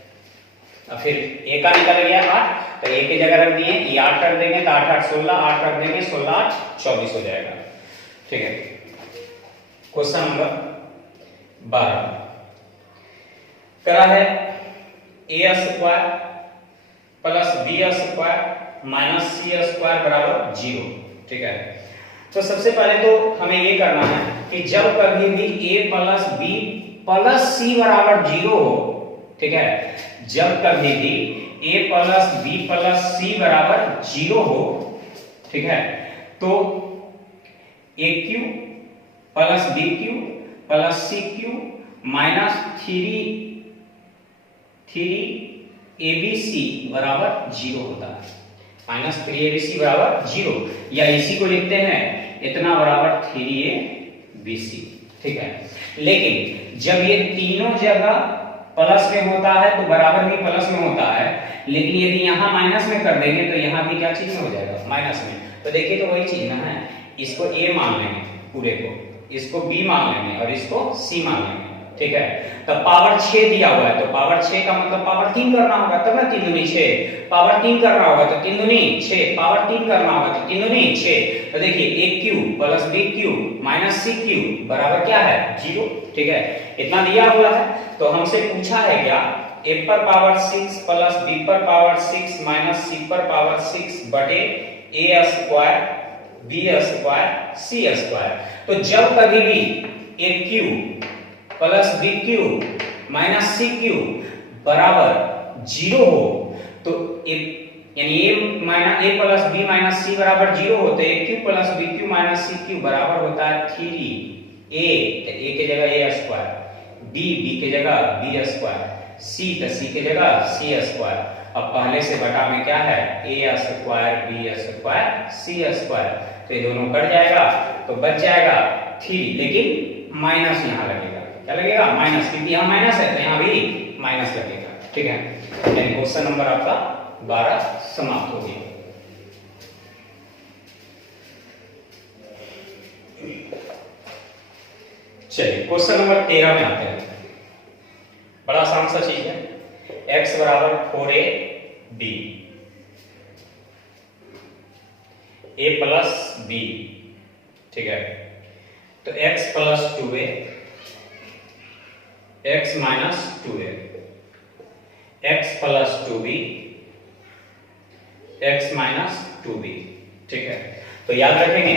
अब फिर ए का निकल गया 8, तो ए की जगह रख दिए, ये 8 कर देंगे तो 8 8 16, 8 रख देंगे 16 8 24 हो जाएगा, ठीक है। क्वेश्चन नंबर 12 करा है A square plus B square minus C square बराबर 0, ठीक है। तो सबसे पहले तो हमें ये करना है कि जब कभी भी a plus B plus C बराबर 0 हो, ठीक है, जब कभी भी a plus B plus C बराबर 0 हो, ठीक है, तो A cube plus B cube plus C cube minus 3abc बराबर 0 होता है। माइनस 3abc बराबर 0, या इसी को लिखते हैं इतना बराबर 3abc, ठीक है। लेकिन जब ये तीनों जगह प्लस में होता है तो बराबर भी प्लस में होता है, लेकिन यदि यहां माइनस में कर देंगे तो यहां भी क्या चीज में हो जाएगा, माइनस में। तो देखिए तो वही चीज ना है, इसको ए मान लेंगे पूरे को, इसको बी मान लेंगे और इसको सी मान लेंगे, ठीक है। तो पावर 6 दिया हुआ है, तो पावर 6 का मतलब पावर 3 करना होगा, तब ना 3 दूनी 6, पावर 3 करना होगा तो 3 दूनी 6, पावर 3 करना होगा तो 3 दूनी 6। तो देखिए a cube plus b cube minus c cube बराबर क्या है 0, ठीक है। इतना दिया हुआ है, तो हमसे पूछा है क्या, a पर पावर 6 प्लस b पर पावर 6 माइनस c पर पावर 6 बटे a square b square c square. तो जब कभी भी a cube plus B cube minus C cube बराबर 0 हो, तो यानी A plus B minus C बराबर 0 हो, तो A cube plus B cube minus C cube बराबर होता है 3a, तो a के जगह a स्क्वायर, b के जगह b स्क्वायर, c तो c के जगह c स्क्वायर। अब पहले से बटा में क्या है a square b square c square, तो ये दोनों कट जाएगा तो बच जाएगा 3, लेकिन माइनस यहाँ लगेगा, क्या लगेगा माइनस, क्योंकि यहाँ माइनस है तो यहाँ भी माइनस लगेगा, ठीक है। यानी क्वेश्चन नंबर आपका 12 समाप्त हो गया। चलिए क्वेश्चन नंबर 13 में आते हैं। बड़ा आसान सा चीज है, x बराबर 4ab a प्लस b, ठीक है। तो x plus 2a x minus 2a, x plus 2b x minus 2b, ठीक है। तो याद रखेंगे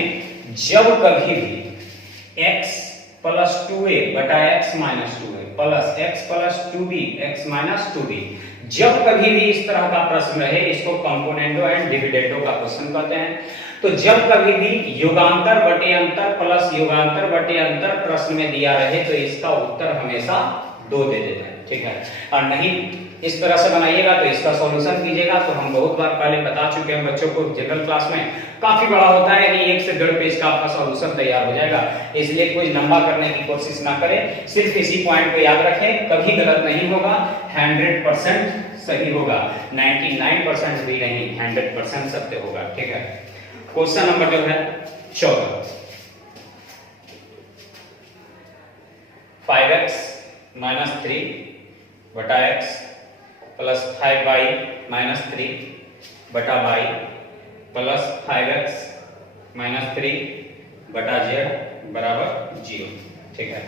जब कभी भी x प्लस 2a बटा x minus 2a plus x plus 2b x minus 2b, जब कभी भी इस तरह का प्रश्न रहे, इसको कंपोनेंटो एंड डिविडेंडो का क्वेश्चन कहते हैं। तो जब कभी भी युगांतर बटे अंतर प्लस युगांतर बटे अंतर प्रश्न में दिया रहे, तो इसका उत्तर हमेशा 2 दे देते हैं, ठीक है। और नहीं इस तरह से बनाइएगा तो इसका सॉल्यूशन कीजिएगा, तो हम बहुत बार पहले बता चुके हैं बच्चों को, जनरल क्लास में काफी बड़ा होता है, यानी 1 से 1.5 पेज का आपका सॉल्यूशन तैयार हो जाएगा। इसलिए कोई लंबा करने की कोशिश ना करें, सिर्फ इसी पॉइंट को याद रखें, कभी गलत नहीं होगा, 100% सही होगा, 99% भी नहीं, 100% सत्य होगा, ठीक है। क्वेश्चन नंबर जो है 14, 5x माइनस 3 बटा x प्लस 5y माइनस 3 बटा y प्लस 5x माइनस 3 बटा z बराबर 0, ठीक है।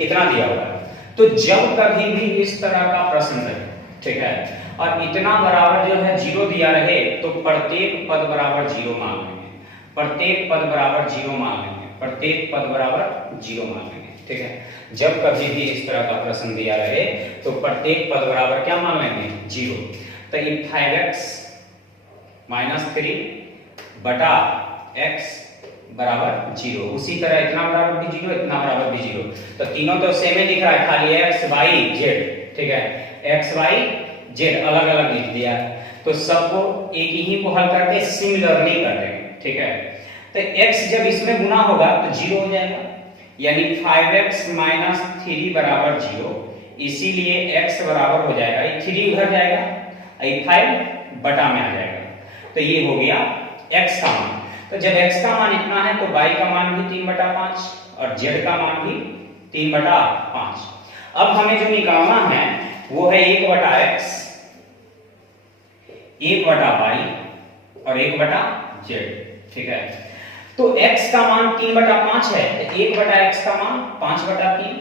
इतना दिया हुआ है, तो जब कभी भी इस तरह का प्रश्न रहे, ठीक है, और इतना बराबर जो है 0 दिया रहे, तो प्रत्येक पद बराबर 0 मान लेंगे, प्रत्येक पद बराबर 0 मान लेंगे, प्रत्येक पद बराबर 0 मान लेंगे, ठीक है। जब कभी भी इस तरह का प्रश्न दिया रहे, तो प्रत्येक पद बराबर क्या मान लेंगे 0। तो ये 5x माइनस 3 बटा x बराबर 0, उसी तरह इतना बराबर भी 0, इतना बराबर भी 0, तो तीनों तो सेम ही दिख रहा है, खाली x y z, ठीक है, x y z अलग अलग लिख दिया, तो सबको एक ही को हल करके सिमिलरली कर देंगे, ठीक है। तो x जब इसमें गुना होगा तो 0 हो जाएगा, यानी 5x माइनस 3 बराबर 0, इसीलिए x बराबर हो जाएगा, ये 3 उधर जाएगा, ये 5 बटा में आ जाएगा, तो ये हो गया x का मान। तो जब x का मान इतना है तो y का मान भी 3 बटा 5 और z का मान भी 3 बटा 5। अब हमें जो निकालना है वो है 1 बटा x, 1 बटा y और 1 बटा z, ठीक है। तो x का मान 3 बटा 5 है, तो 1 बटा x का मान 5 बटा 3,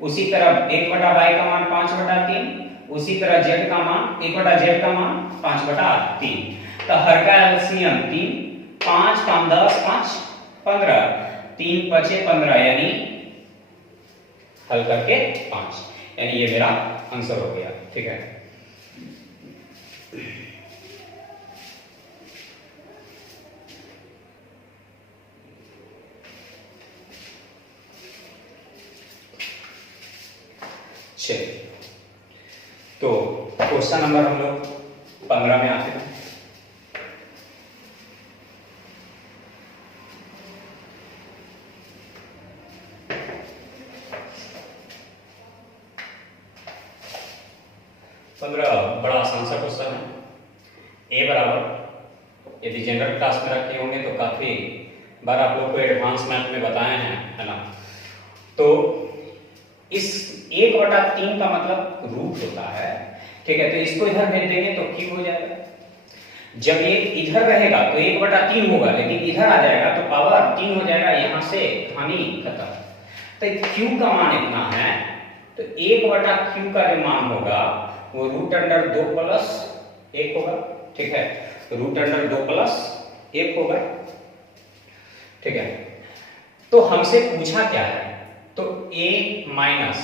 उसी तरह 1 बटा y का मान 5 बटा 3, उसी तरह z का मान 1 बटा z का मान 5 बटा 3। तो हर का एलसीएम 3, 5 कम 10, 5 15, 3 पचे 15, यानी हल करके 5, यानी ये मेरा आंसर हो गया, ठीक है। चलिए तो क्वेश्चन नंबर हम लोग 15 में आते हैं। बड़ा आसान सा क्वेश्चन है, a बराबर यदि जनरल क्लास में रखे होंगे तो काफी बार आप लोग को एडवांस मैथ में बताए हैं, है ना। तो इस 1/3 का मतलब रूट होता है, ठीक है। तो इसको इधर भेज देंगे तो क्यों हो जाएगा। जब ये इधर रहेगा तो 1/3 होगा, लेकिन इधर आ जाएगा तो पावर 3 हो जाएगा, यहां से हानि खत्म। तो q का मान इतना है, तो 1/q का जो मान होगा वो √2 प्लस 1 होगा, ठीक है। √2 प्लस 1 होगा, ठीक है। तो हमसे पूछा क्या है, तो a माइनस,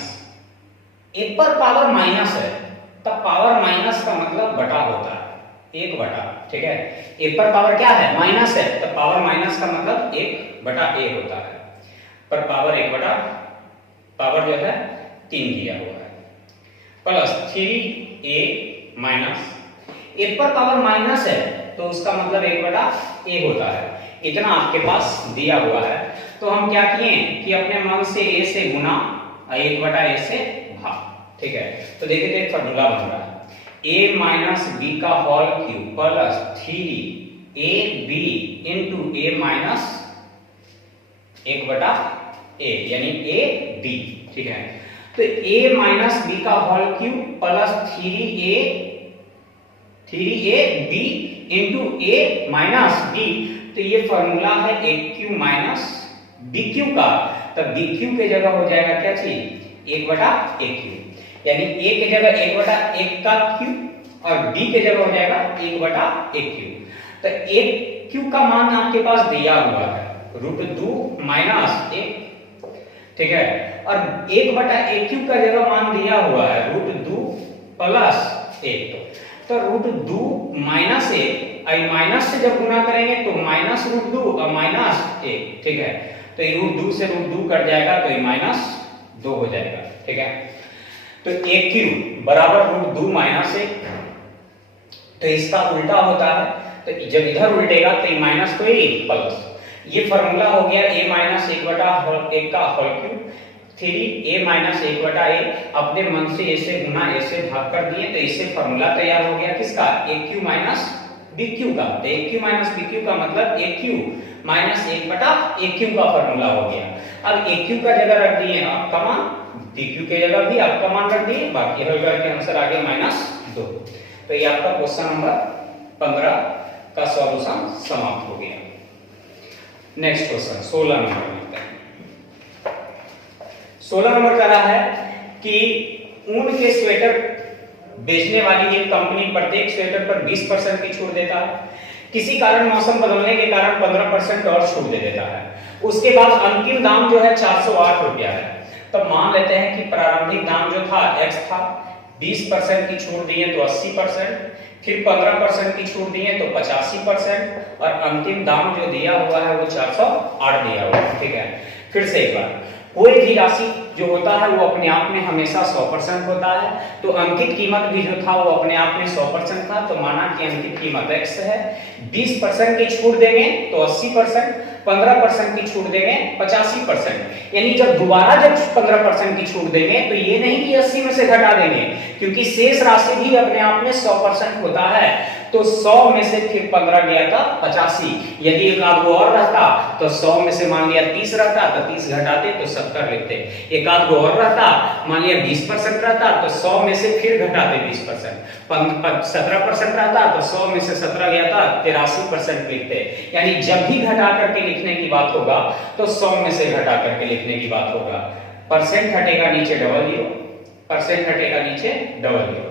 एक पर पावर माइनस है, तब पावर माइनस का मतलब बटा होता है, 1/, ठीक है। एक पर पावर क्या है, माइनस है, तब पावर माइनस का मतलब 1/a होता है। पर पावर 1/, पावर जो है 3 दिया हुआ है, प्लस 3a माइनस, एक पर पावर माइनस है तो उसका मतलब 1/a होता है। इतना आपके पास दिया हुआ है, तो हम क्या किए कि अपने मन से a से गुना 1/a से भाग, ठीक है। तो देखिए एक फॉर्मूला बन रहा है, a माइनस b का whole cube plus 3ab into a minus 1/a, यानी a b, ठीक है। तो a माइनस b का whole cube plus 3ab into a minus b, तो ये फॉर्मूला है aq माइनस bq का। तब bq के जगह हो जाएगा क्या चीज, 1/aq, यानी a के जगह 1/1 का क्यूब और b के जगह हो जाएगा 1/aq। तो aq का मान आपके पास दिया हुआ है √2 माइनस 1, ठीक है। और 1/aq का जगह मान दिया हुआ है √2 प्लस 1, तो √2 माइनस 1, माइनस से जब गुना करेंगे तो माइनस √2 और माइनस 1, ठीक है। तो ये √2 से √2 कट जाएगा तो ये -2 हो जाएगा, ठीक है। तो aq बराबर √2 माइनस 1, तो इसका उल्टा होता है, तो जब इधर उल्टेगा तो ये माइनस को ही प्लस, ये फॉर्मूला हो गया a माइनस 1/1 का whole cube, 3a minus 1/a, अपने मन से a से गुना a से भाग कर दिए, तो इससे फॉर्मूला तैयार हो गया किसका, aq माइनस bq का। तो aq माइनस bq का मतलब aq माइनस 1/aq का फॉर्मूला हो गया। अब aq का जगह रख दिए आपका मान, bq के जगह भी आपका मान रख दिए, बाकी हल करके आंसर आ गया -2। तो ये आपका क्वेश्चन नंबर 15 का सॉल्यूशन समाप्त हो गया। नेक्स्ट क्वेश्चन 16 नंबर में, 16 नंबर का रहा है कि ऊन के स्वेटर बेचने वाली एक कंपनी प्रत्येक स्वेटर पर 20% की छूट देता है, किसी कारण मौसम बदलने के कारण 15% और छूट दे देता है, उसके बाद अंतिम दाम जो है 408 रुपया है। तो मान लेते हैं कि प्रारंभिक दाम जो था x था, 20% की छूट दिए तो 80%, फिर 15% की छूट दिए तो 85%, और अंतिम दाम जो दिया हुआ है वो 408 दिया हुआ है, ठीक है। फिर से एक बार, कोई भी राशि जो होता है वो अपने आप में हमेशा 100% होता है, तो अंकित कीमत भी जो था वो अपने आप में 100% था, तो माना कि अंकित कीमत x है, 20% की छूट देंगे तो 80%, 15% की छूट देंगे 85%, यानी जब दोबारा जब 15% की छूट देंगे तो ये नहीं कि 80 में से घटा देंगे, क्योंकि शेष राशि भी अपने आप में 100% होता है। तो 100 में से फिर 15 गया था 85, यदि एक आध गो और रहता तो 100 में से मान लिया 30 रहता तो 30 घटाते तो 70 लिखते, एक आध गो और रहता मान लिया 20% रहता तो 100 में से फिर घटाते 20%, 17% रहता तो 100 में से 17 गया था 83% लिखते, यानी जब भी घटा करके लिखने की बात होगा तो 100 में से घटा करके लिखने की बात होगा। परसेंट हटेगा नीचे डबल जीरो, परसेंट हटेगा नीचे डबल जीरो,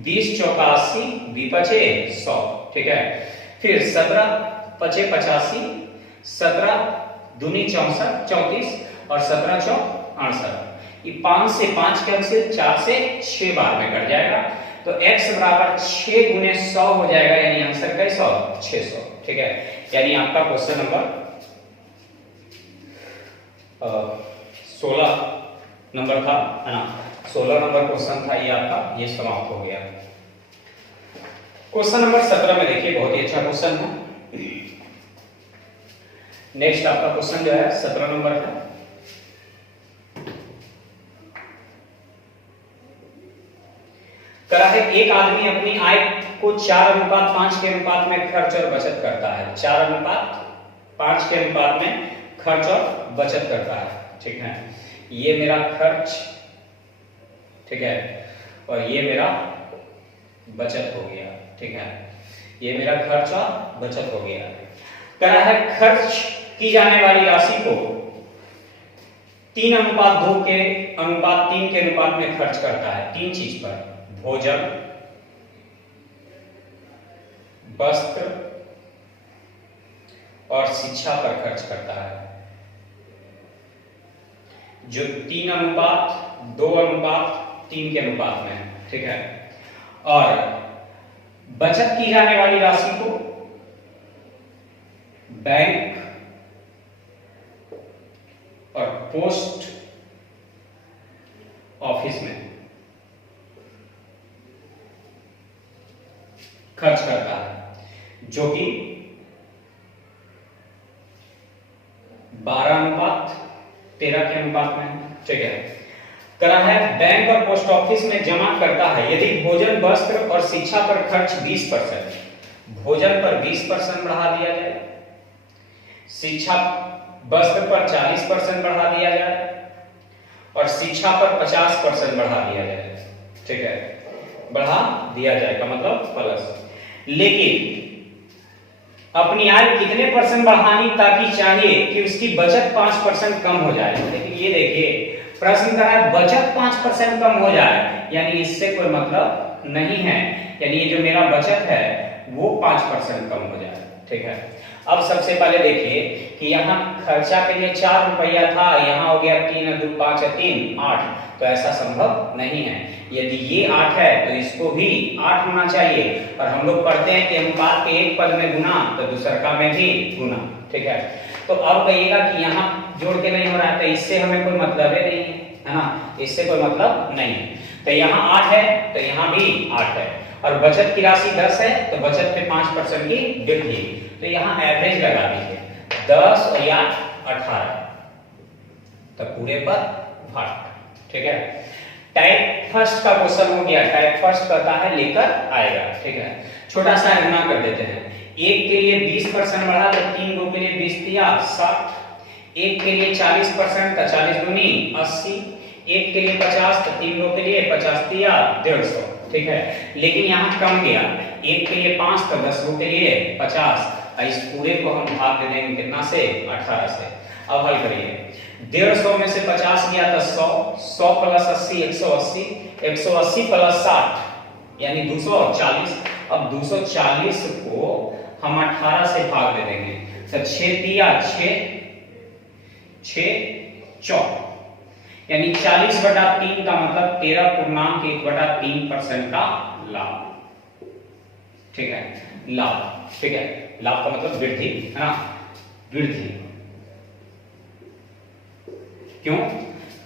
20 चौका 80, 20 पचे 100, ठीक है। फिर 17 पचे 85, 17 दूनी 64, 34 और 17 चौक 68, ये 5 से 5 कैंसिल, 4 से 6 बार में कट जाएगा, तो x बराबर 6 गुने 100 हो जाएगा, यानी आंसर कैसा 600, ठीक है। यानी आपका क्वेश्चन नंबर 16 नंबर था, है ना, 16 नंबर क्वेश्चन था ये आपका, ये समाप्त हो गया। क्वेश्चन नंबर 17 में देखिए, बहुत ही अच्छा क्वेश्चन है। नेक्स्ट आपका क्वेश्चन जो है 17 नंबर का, करा है एक आदमी अपनी आय को 4:5 के अनुपात में खर्च और बचत करता है। 4:5 के अनुपात में खर्च और बचत करता है। ठीक है, ये मेरा खर्च, ठीक है, और ये मेरा बचत हो गया। ठीक है, ये मेरा खर्च और बचत हो गया। करा है खर्च की जाने वाली राशि को 3:2 के अनुपात 3 के अनुपात में खर्च करता है। 3 चीज पर, भोजन, वस्त्र और शिक्षा पर खर्च करता है, जो 3:2:3 के अनुपात में है। ठीक है, और बचत की जाने वाली राशि को बैंक और पोस्ट ऑफिस में खर्च करता है, जो कि 12:13 के अनुपात में। ठीक है, करा है बैंक और पोस्ट ऑफिस में जमा करता है यदि भोजन, वस्त्र और शिक्षा पर खर्च 20%, भोजन पर 20% बढ़ा दिया जाए, शिक्षा वस्त्र पर 40% बढ़ा दिया जाए और शिक्षा पर 50% बढ़ा दिया जाए। ठीक है, बढ़ा दिया जाए का मतलब प्लस। लेकिन अपनी आय कितने परसेंट बढ़ानी ताकि चाहिए कि उसकी बचत 5% कम हो जाए। लेकिन ये देखिए प्रश्न का है बचत 5% कम हो जाए, यानी इससे कोई मतलब नहीं है, यानी ये जो मेरा बचत है वो 5% कम हो जाए। ठीक है, अब सबसे पहले देखिए कि यहाँ खर्चा के लिए 4 रुपया था, यहाँ हो गया 3 2 5 3 8, तो ऐसा संभव नहीं है। यदि ये 8 है तो इसको भी 8 होना चाहिए, और हम लोग पढ़ते हैं कि अनुपात के एक पद में गुना तो दूसरका में भी गुना। ठीक है, तो अब कहिएगा कि यहाँ जोड़ के नहीं हो रहा है, तो इससे हमें कोई मतलब ही नहीं है ना, इससे कोई मतलब नहीं है। तो यहाँ 8 है तो यहाँ भी 8 है, और बचत की राशि 10 है तो बचत पे 5% की वृद्धि, तो यहाँ एवरेज लगा दीजिए 10 और या 18, तो पूरे पर 8। ठीक है, टाइप फर्स्ट का क्वेश्चन हो गया। टाइप फर्स्ट कहता है लेकर आएगा। ठीक है, छोटा सा गुना कर देते हैं। 1 के लिए 20% बढ़ा तो 3 2 के लिए 20 दिया 60, 1 के लिए 40% तो 40 दूनी 80, 1 के लिए 50 तो 3 2 के लिए 50 दिया 150। ठीक है, लेकिन यहाँ कम गया, 1 के लिए 5 तो 10 के लिए 50, इस पूरे को हम भाग दे देंगे कितना से, 18 से। अब हल करिए, 150 में से 50 गया तो 100, 100 प्लस 80 180, 180 प्लस 60 यानी 240। अब 240 को हम 18 से भाग दे देंगे तो 6 दिया 6 4, यानी 40/3 का मतलब 13.1/3% का लाभ। ठीक है, लाभ। ठीक है, लाभ का मतलब वृद्धि है ना, वृद्धि। क्यों?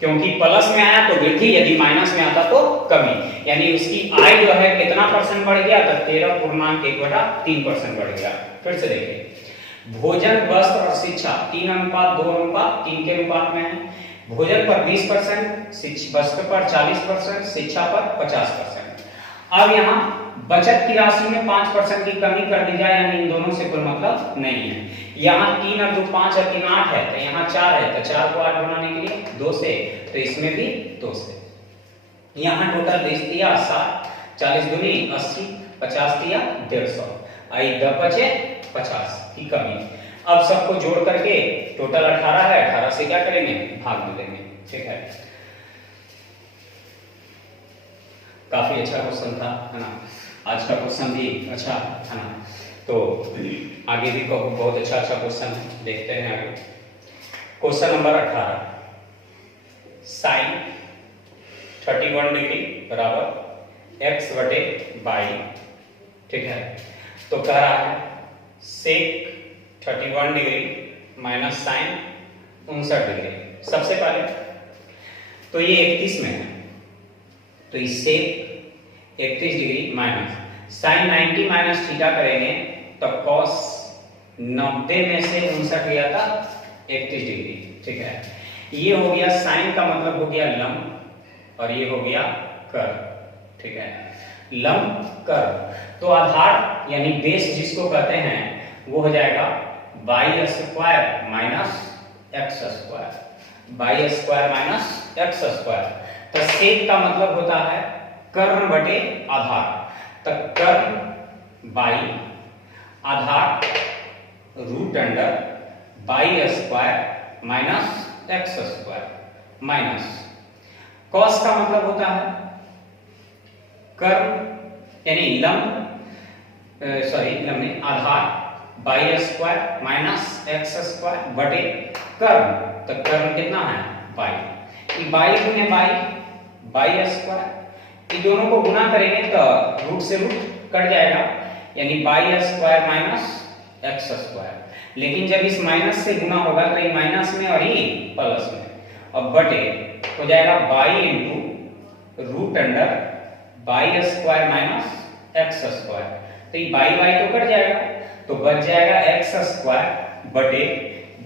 क्योंकि प्लस में आया तो वृद्धि, यदि माइनस में आता तो कमी, यानी उसकी आय जो है कितना परसेंट बढ़ गया, तो 13.1/3% बढ़ गया। फिर से देखिए, भोजन, वस्त्र और शिक्षा 3:2:3 के अनुपात में है। भोजन पर 20%, वस्त्र पर 40%, शिक्षा पर 50%। अब यहाँ बचत की राशि में 5% की कमी कर दी जाए, यानी इन दोनों से कोई मतलब नहीं है। यहाँ 3 और 2 5 और 3 8 है, तो यहाँ 4 है, तो 4 को 8 बनाने के लिए 2 से, तो इसमें भी 2 से। यहाँ टोटल 20 दिया 60, 40 दूनी 80, 50 दिया 150, आई 10 बचे 50 की कमी। अब सबको जोड़ करके टोटल 18 है, 18 से क्या करेंगे, भाग दे देंगे। ठीक है, काफी अच्छा क्वेश्चन था, है ना। आज का क्वेश्चन भी अच्छा है ना, तो आगे भी बहुत अच्छा क्वेश्चन देखते हैं आगे। क्वेश्चन नंबर 18, साइन 31 डिग्री बराबर x/y। ठीक है, तो कह रहा है सेक 31 डिग्री माइनस साइन 59 डिग्री। सबसे पहले तो ये 31 में है, तो इससे 31 degree minus sine 90 minus theta करेंगे तो कॉस 90 में से 59 गया था 31 डिग्री। ठीक है, ये हो गया साइन का मतलब हो गया लंब और ये हो गया कर्व। ठीक है, लंब कर्व। तो आधार यानी बेस जिसको कहते हैं वो हो जाएगा Y square minus X square, Y square minus X square. तो सेक का मतलब होता है कर्ण बटे आधार। तो कर्ण बाई आधार root under by square minus X square minus cos का मतलब होता है कर्ण यानी लंब लंब नहीं आधार by square minus X square बटे कर्ण। तो कर्ण कितना है बाई, बाई गुने बाई बाई स्क्वायर, इन दोनों को गुना करेंगे तो रूट से रूट कट जाएगा यानी by square minus X square. लेकिन जब इस माइनस से गुना होगा तो ये माइनस में और ये प्लस में, और बटे हो जाएगा by into root under by square minus X square. तो ये बाई बाई तो कट जाएगा तो बच जाएगा एक्स स्क्वायर बटे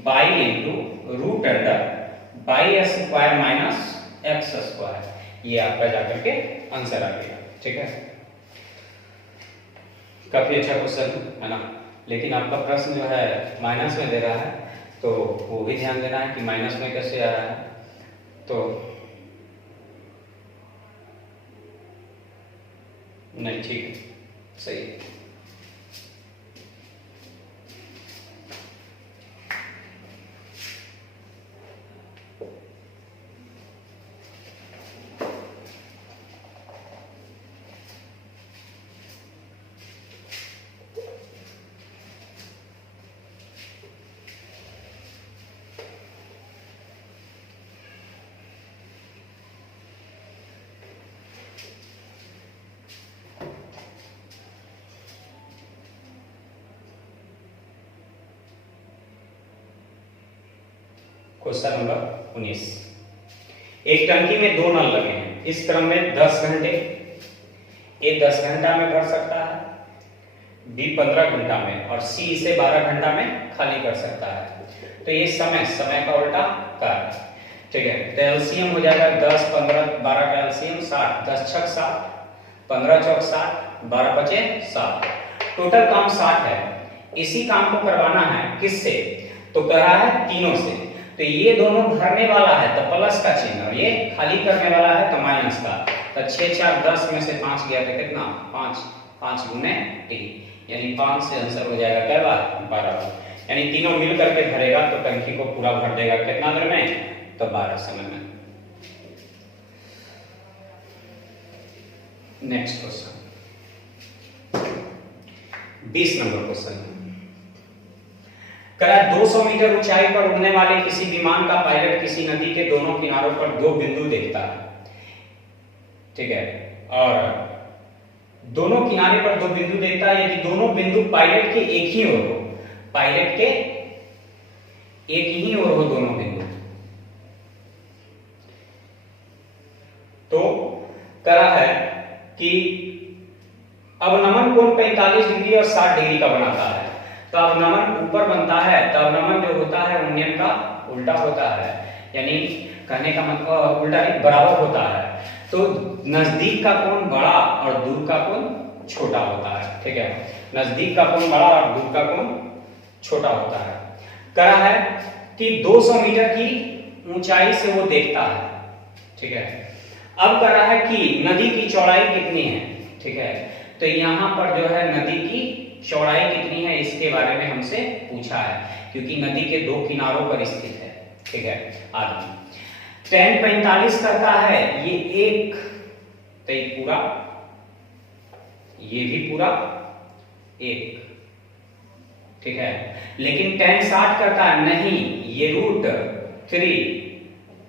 by into root under by square minus X square. ये आपका जाकर के आंसर आ गया। ठीक है, काफी अच्छा क्वेश्चन है ना। लेकिन आपका प्रश्न जो है माइनस में दे रहा है तो वो भी ध्यान देना है कि माइनस में कैसे आ रहा है। तो नहीं, ठीक है, सही है। Question number 19। एक टंकी में दो नल लगे हैं, इस क्रम में 10 घंटे, ए 10 घंटा में भर सकता है, बी 15 घंटा में और सी इसे 12 घंटा में खाली कर सकता है। तो ये समय का उल्टा कार्य। ठीक है, तो एलसीएम हो जाएगा 10 15 12 का एलसीएम 60, 10 छक 60, 15 चौक 60, 12 बचे 60। टोटल काम 60 है। इसी काम को करवाना है किससे, तो कह रहा है तीनों से। तो ये दोनों भरने वाला है तो प्लस का चिन्ह, और ये खाली करने वाला है तो माइनस का। तो 6 4 10 में से 5 गया तो कितना 5, 5 गुने 3 यानी 5 से आंसर हो जाएगा क्या बार 12। यानी तीनों मिल करके भरेगा तो टंकी को पूरा भर देगा कितना देर में, तो 12 समय में। नेक्स्ट क्वेश्चन 20 नंबर क्वेश्चन करा 200 मीटर ऊंचाई पर उड़ने वाले किसी विमान का पायलट किसी नदी के दोनों किनारों पर दो बिंदु देखता है। ठीक है, और दोनों किनारे पर दो बिंदु देखता है, यदि दोनों बिंदु पायलट के एक ही ओर हो, पायलट के एक ही ओर हो दोनों बिंदु, तो करा है कि अवनमन कोण 45 डिग्री और 60 डिग्री का बनाता है। तो अवनमन ऊपर बनता है तो अवनमन जो होता है उन्नयन का उल्टा होता है, यानी कहने का मतलब उल्टा नहीं बराबर होता है। तो नजदीक का कोण बड़ा और दूर का कोण छोटा होता है। ठीक है, नजदीक का कोण बड़ा और दूर का कोण छोटा होता है। कहा है कि 200 मीटर की ऊंचाई से वो देखता है। ठीक है, अब कह रहा है कि नदी की चौड़ाई कितनी है। ठीक है, तो यहां पर जो है नदी की चौड़ाई कितनी है इसके बारे में हमसे पूछा है, क्योंकि नदी के दो किनारों पर स्थित है। ठीक है, आगे tan 45 करता है ये एक, तो ये पूरा, ये भी पूरा एक। ठीक है, लेकिन tan 60 करता है नहीं, ये √3।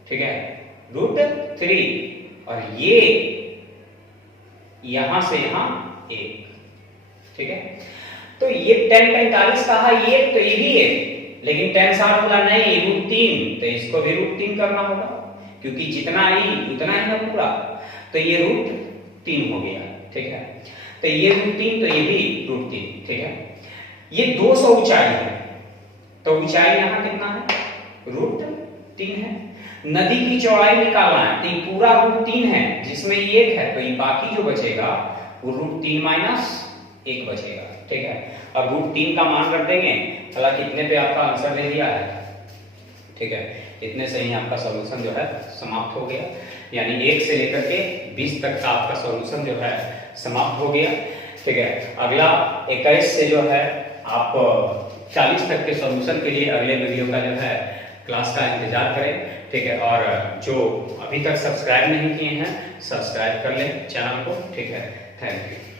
ठीक है, √3 और ये यहां से यहां एक। ठीक है, तो ये tan 45 कहा ये, तो ये भी एक, लेकिन tan 60 बोला नहीं √3, तो इसको भी √3 करना होगा, क्योंकि जितना ही उतना ही ना पूरा, तो ये √3 हो गया। ठीक है, तो ये √3 तो ये भी √3। ठीक है, ये 200 ऊंचाई है, तो ऊंचाई यहां कितना है √3 है। नदी की चौड़ाई निकालना है तो ये पूरा √3 है, जिसमें ये एक है, तो ये बाकी जो बचेगा √3 माइनस 1 बचेगा। ठीक है, अब √3 का मान रख देंगे, हालांकि इतने पे आपका आंसर दे दिया है। ठीक है, इतने से ही आपका सॉल्यूशन जो है समाप्त हो गया, यानी 1 से लेकर के 20 तक का आपका सॉल्यूशन जो है समाप्त हो गया। ठीक है, अगला 21 से जो है आप 40 तक के सॉल्यूशन के लिए अगले वीडियो का जो है क्लास का इंतजार करें। ठीक है, और जो अभी तक सब्सक्राइब नहीं किए हैं सब्सक्राइब कर लें चैनल को। ठीक है, थैंक यू।